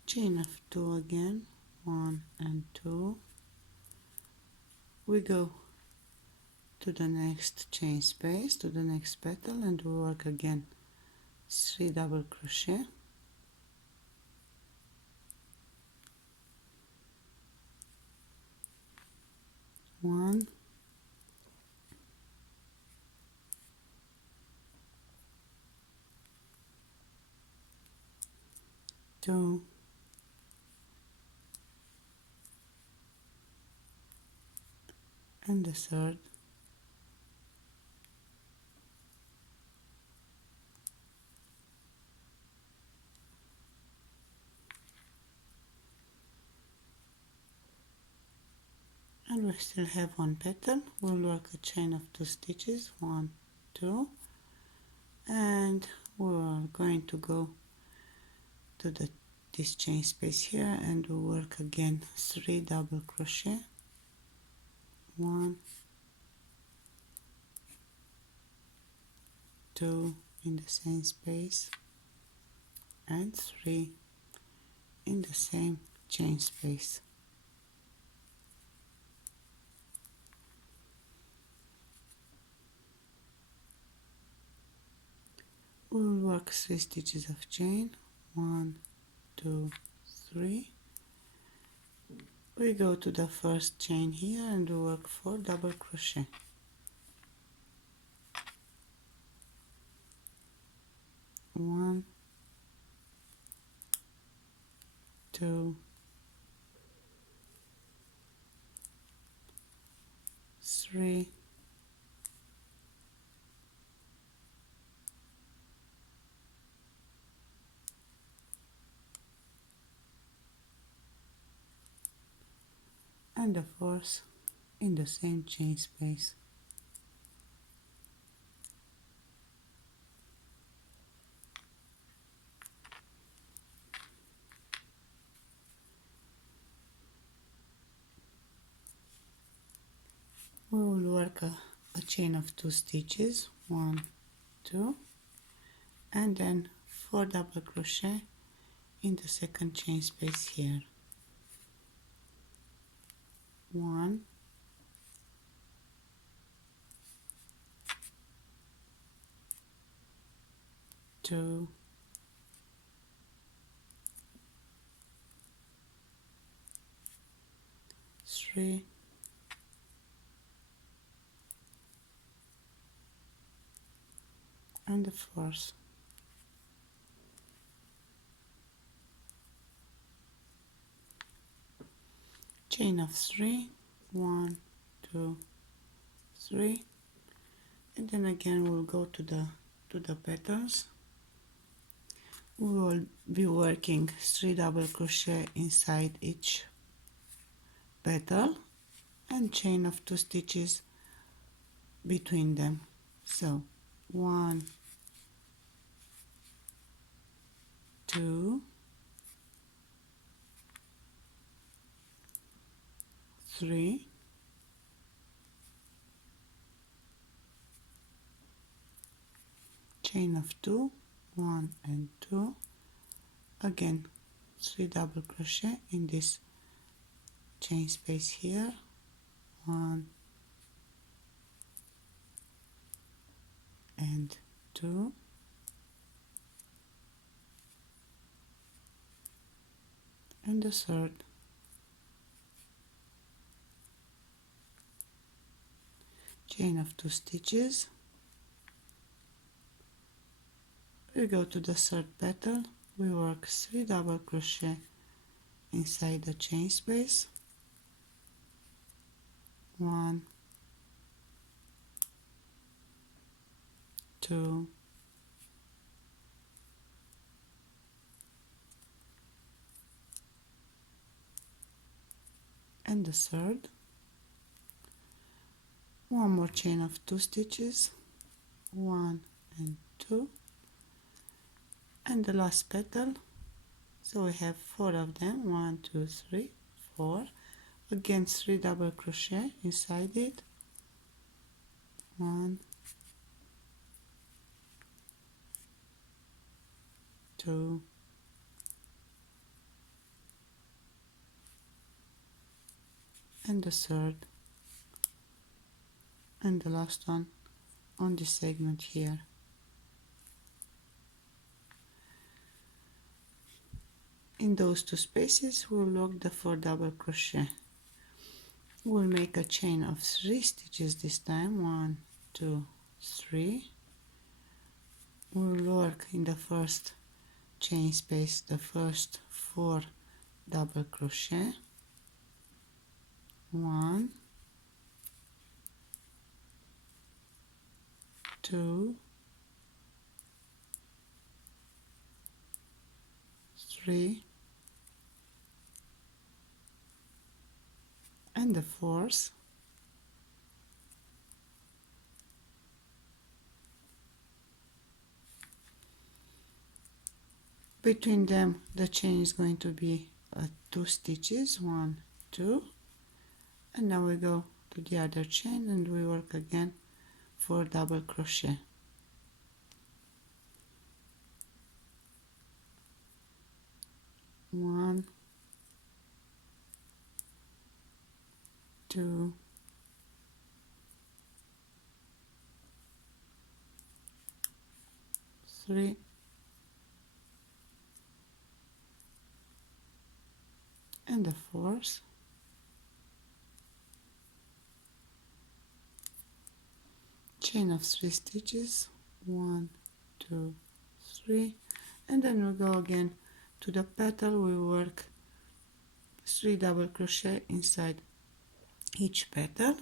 chain of 2 again, 1 and 2, we go to the next chain space, to the next petal, and we work again 3 double crochet, 1, 2, and the third, and we still have one petal. We'll work a chain of 2 stitches, 1, 2, and we're going to go to this chain space here and we'll work again 3 double crochet, 1, 2 in the same space, and 3 in the same chain space. We'll work 3 stitches of chain, 1, 2, 3. We go to the first chain here and we work 4 double crochet. 1, 2, 3, and the fourth in the same chain space. We will work a chain of 2 stitches, 1, 2, and then 4 double crochet in the second chain space here. 1, 2, 3, and the fourth. Chain of 3, 1, 2, 3, and then again we'll go to the petals. We will be working 3 double crochet inside each petal and chain of 2 stitches between them. So 1, 2, 3, chain of 2, 1 and 2, again 3 double crochet in this chain space here, 1 and 2, and the third, chain of 2 stitches. We go to the third petal, we work 3 double crochet inside the chain space, 1, 2, and the third, one more chain of 2 stitches, 1 and 2, and the last petal. So we have 4 of them, 1, 2, 3, 4, again 3 double crochet inside it, 1, 2, and the third, and the last one on this segment here. In those 2 spaces we'll work the 4 double crochet. We'll make a chain of 3 stitches this time, 1, 2, 3. We'll work in the first chain space the first 4 double crochet, 1, 2, 3, and the fourth. Between them the chain is going to be 2 stitches, 1, 2, and now we go to the other chain and we work again 4 double crochet. 1, 2, 3, and the fourth. Chain of 3 stitches, 1, 2, 3, and then we go again to the petal. We work 3 double crochet inside each petal.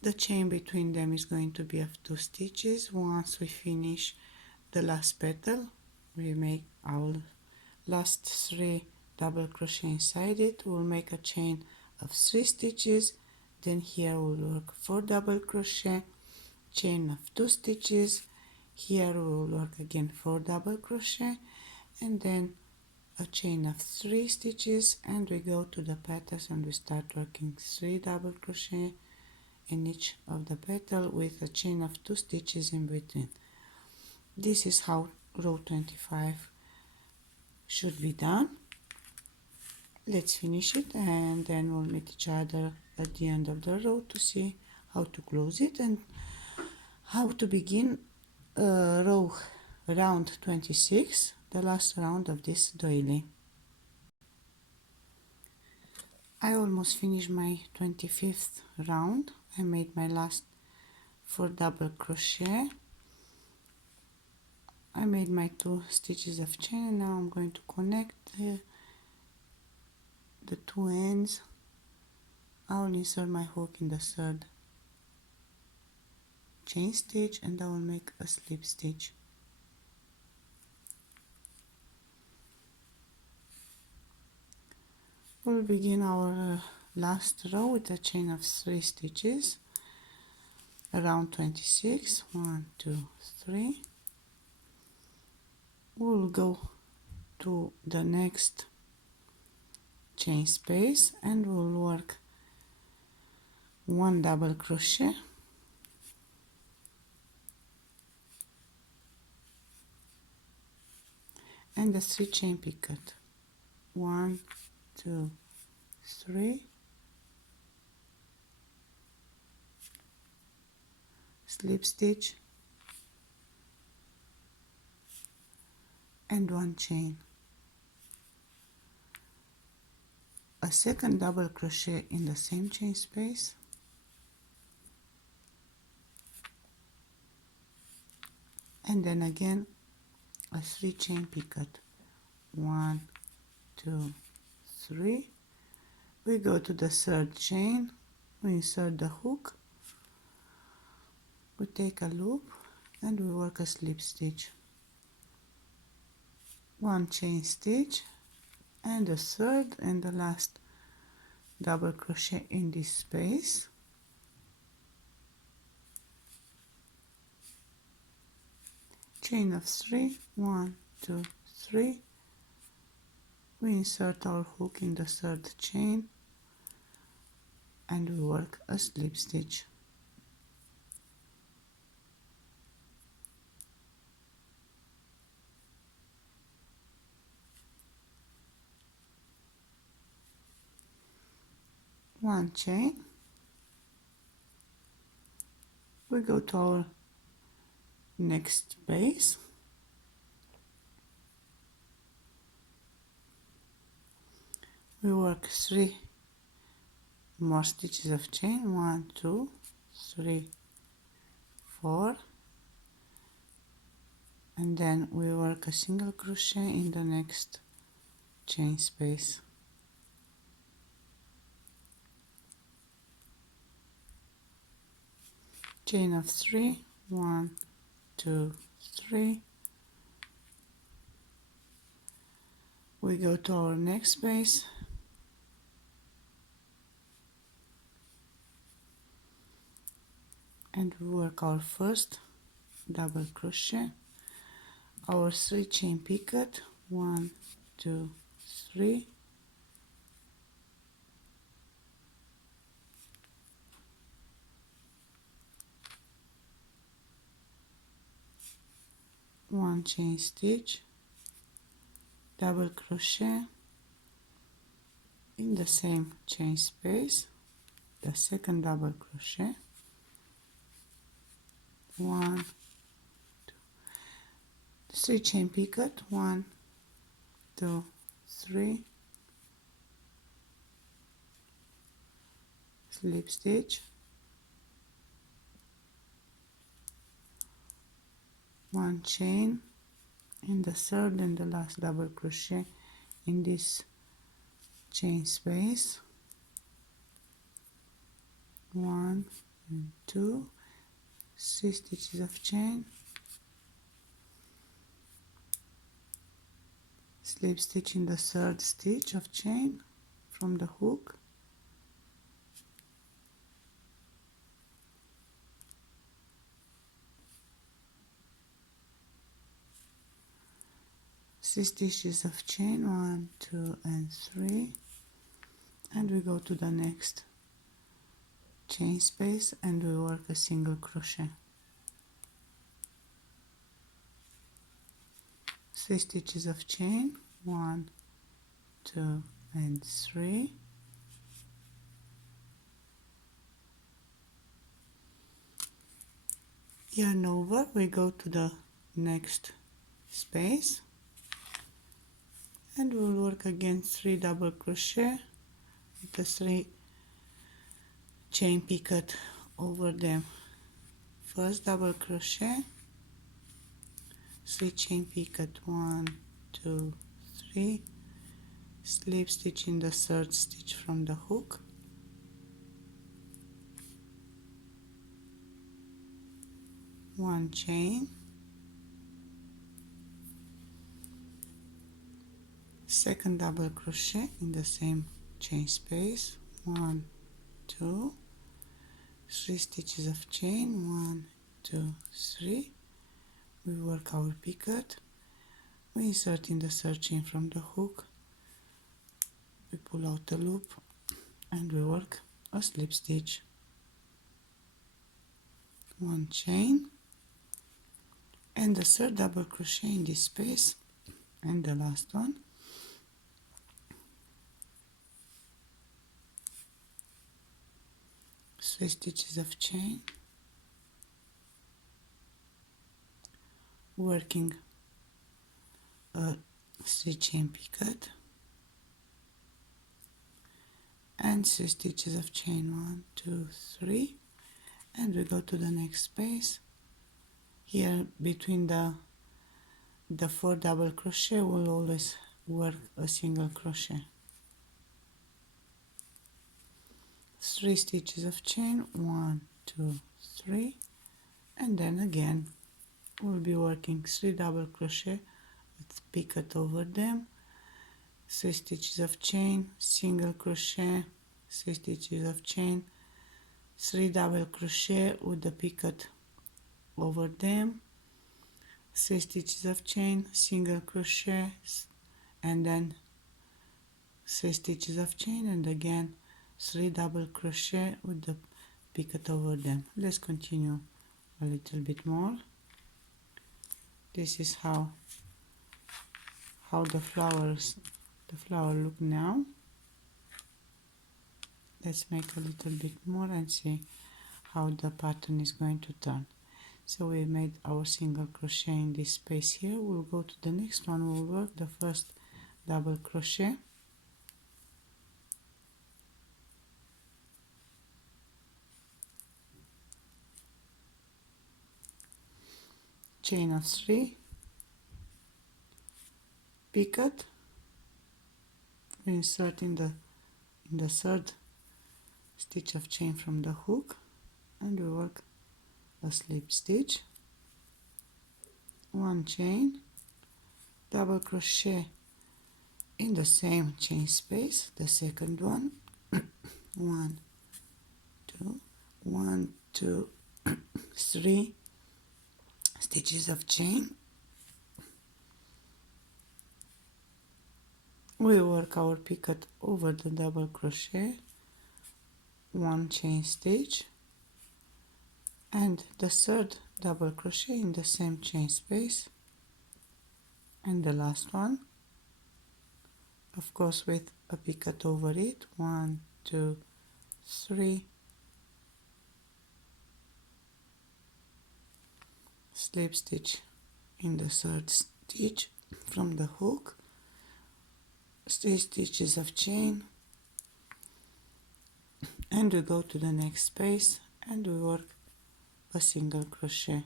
The chain between them is going to be of 2 stitches. Once we finish the last petal, we make our last 3 double crochet inside it. We'll make a chain of 3 stitches, then here we'll work 4 double crochet, chain of 2 stitches, here we'll work again 4 double crochet, and then a chain of 3 stitches, and we go to the petals and we start working 3 double crochet in each of the petal with a chain of 2 stitches in between. This is how row 25 should be done. Let's finish it and then we'll meet each other at the end of the row to see how to close it and how to begin round 26, the last round of this doily. I almost finished my 25th round. I made my last 4 double crochet. I made my 2 stitches of chain, and now I'm going to connect the 2 ends. I'll insert my hook in the 3rd chain stitch and I will make a slip stitch. We'll begin our last row with a chain of 3 stitches around 26. 1, 2, 3. We'll go to the next chain space and we'll work 1 double crochet, and a 3 chain picot. 1, 2, 3, slip stitch, and 1 chain. A 2nd double crochet in the same chain space, and then again a 3 chain picot. 1, 2, 3. We go to the 3rd chain, we insert the hook, we take a loop and we work a slip stitch. 1 chain stitch and the 3rd and the last double crochet in this space. Chain of 3, 1, 2, 3. We insert our hook in the 3rd chain and we work a slip stitch. One chain. We go to our next space. We work 3 more stitches of chain. 1, 2, 3, 4, and then we work a single crochet in the next chain space. Chain of 3, 1, 2, 3. We go to our next space and we work our first double crochet, our 3 chain picot, 1, 2, 3, one chain stitch, double crochet in the same chain space, the second double crochet, 1, 3 chain picot, 1, 2, 3, slip stitch, 1 chain in the third and the last double crochet in this chain space, 1 and 2, 6 stitches of chain, slip stitch in the third stitch of chain from the hook, six stitches of chain, 1, 2 and 3, and we go to the next chain space and we work a single crochet, 6 stitches of chain, 1, 2 and 3, yarn over, we go to the next space and we'll work again 3 double crochet with the 3 chain picot over them. First double crochet, 3 chain picot, 1, 2, 3, slip stitch in the third stitch from the hook, one chain, second double crochet in the same chain space, 1, 2, 3 stitches of chain, 1, 2, 3, we work our picot, we insert in the third chain from the hook, we pull out the loop and we work a slip stitch, one chain, and the third double crochet in this space and the last one, three stitches of chain, working a 3 chain picot and 3 stitches of chain, 1, 2, 3, and we go to the next space. Here between the 4 double crochet we'll always work a single crochet, 3 stitches of chain, 1, 2, 3, and then again we'll be working 3 double crochet with picot over them, 3 stitches of chain, single crochet, 3 stitches of chain, 3 double crochet with the picot over them, 3 stitches of chain, single crochet, and then 3 stitches of chain, and again 3 double crochet with the picot over them. Let's continue a little bit more. This is how the flower look now. Let's make a little bit more and see how the pattern is going to turn. So we made our single crochet in this space here. We'll go to the next one. We'll work the first double crochet, chain of 3, picot, we insert in the third stitch of chain from the hook and we work a slip stitch, one chain, double crochet in the same chain space, the second one, one, two, one, two, three stitches of chain. We work our picot over the double crochet, one chain stitch, and the third double crochet in the same chain space, and the last one, of course with a picot over it, one, two, three, slip stitch in the third stitch from the hook, 3 stitches of chain, and we go to the next space and we work a single crochet,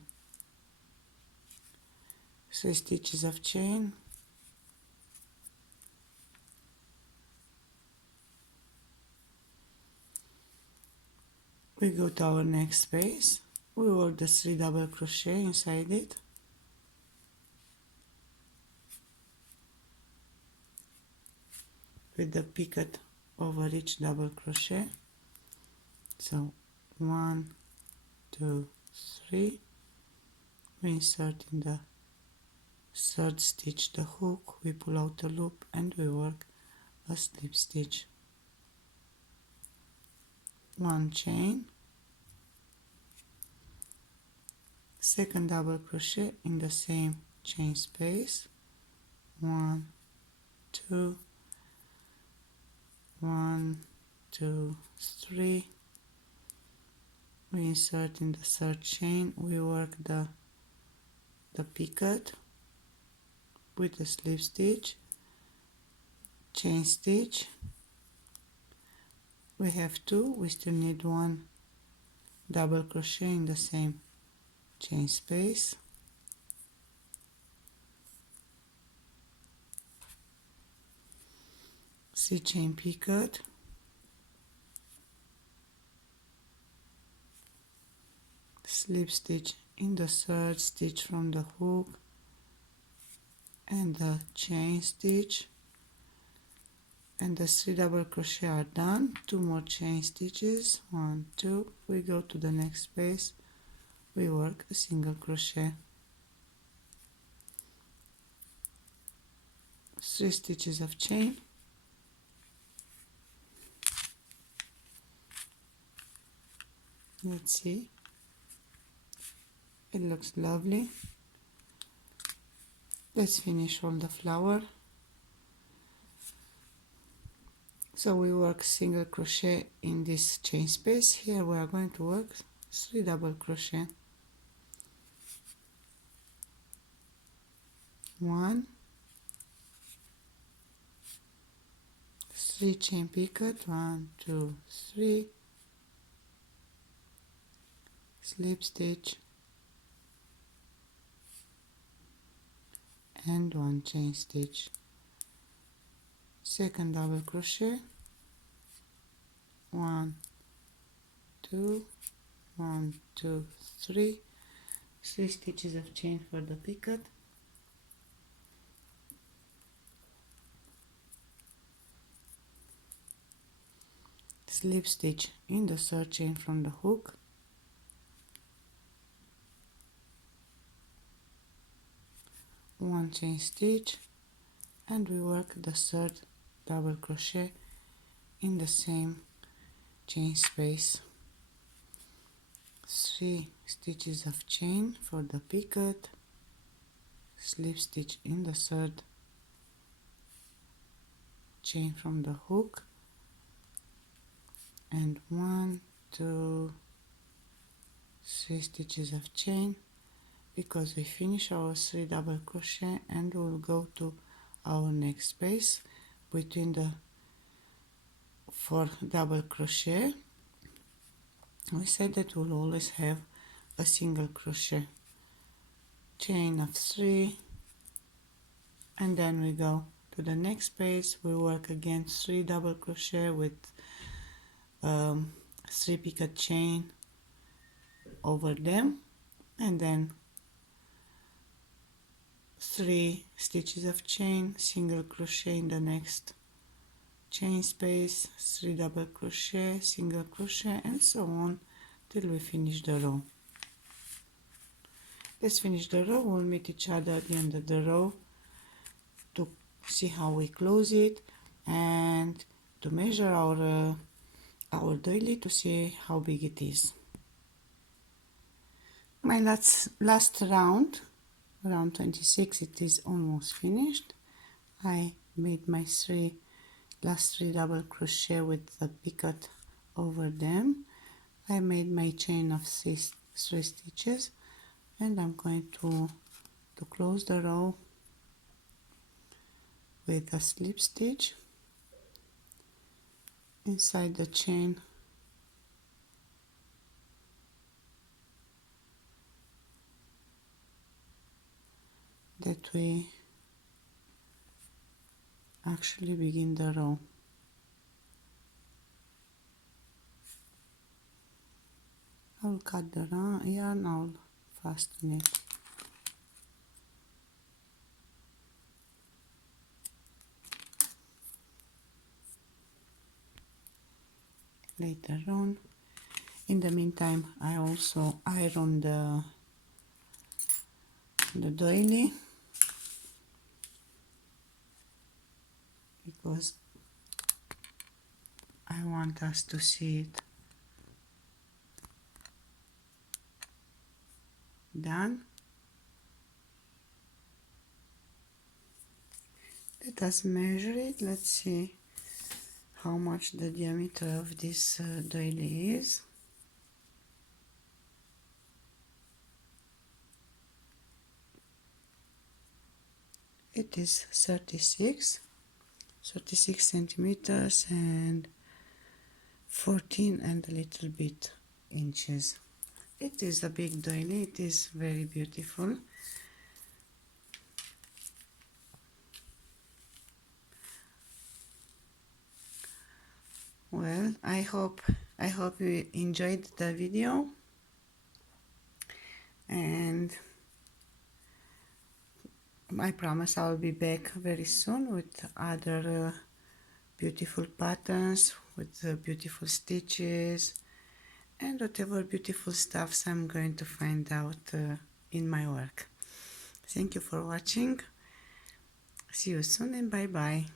3 stitches of chain, we go to our next space, we work the 3 double crochet inside it, with the picot over each double crochet. So 1, 2, 3, we insert in the third stitch the hook, we pull out the loop and we work a slip stitch, 1 chain, second double crochet in the same chain space, 1, 2, 1, 2, 3, we insert in the third chain, we work the picot with the slip stitch, chain stitch, we have 2, we still need 1 double crochet in the same chain space, see chain picot, slip stitch in the third stitch from the hook and the chain stitch, and the 3 double crochet are done, 2 more chain stitches, 1, 2, we go to the next space, we work a single crochet, 3 stitches of chain, let's see, it looks lovely. Let's finish all the flower. So we work single crochet in this chain space. Here we are going to work 3 double crochet, 1, 3 chain picot, 1, 2, 3, slip stitch, and 1 chain stitch, second double crochet, 1, 2, 1, 2, 3, 3 stitches of chain for the picot, slip stitch in the third chain from the hook, one chain stitch, and we work the third double crochet in the same chain space, 3 stitches of chain for the picot, slip stitch in the third chain from the hook, and 1, 2, 3 stitches of chain, because we finish our 3 double crochet and we'll go to our next space between the 4 double crochet. We said that we'll always have a single crochet, chain of 3, and then we go to the next space, we work again 3 double crochet with 3 picot chain over them, and then 3 stitches of chain, single crochet in the next chain space, 3 double crochet, single crochet, and so on till we finish the row. Let's finish the row. We'll meet each other at the end of the row to see how we close it and to measure our doily to see how big it is. My last round, round 26, it is almost finished. I made my last 3 double crochet with the picot over them. I made my chain of 3 stitches, and I'm going to close the row with a slip stitch inside the chain that we actually begin the row. I'll cut the yarn, I'll fasten it. Later on. In the meantime, I also iron the doily because I want us to see it done. Let us measure it. Let's see how much the diameter of this doily is. It is 36 centimeters and 14 and a little bit inches. It is a big doily. It is very beautiful. Well, I hope you enjoyed the video, and I promise I'll be back very soon with other beautiful patterns, with beautiful stitches, and whatever beautiful stuffs I'm going to find out in my work. Thank you for watching. See you soon, and bye bye.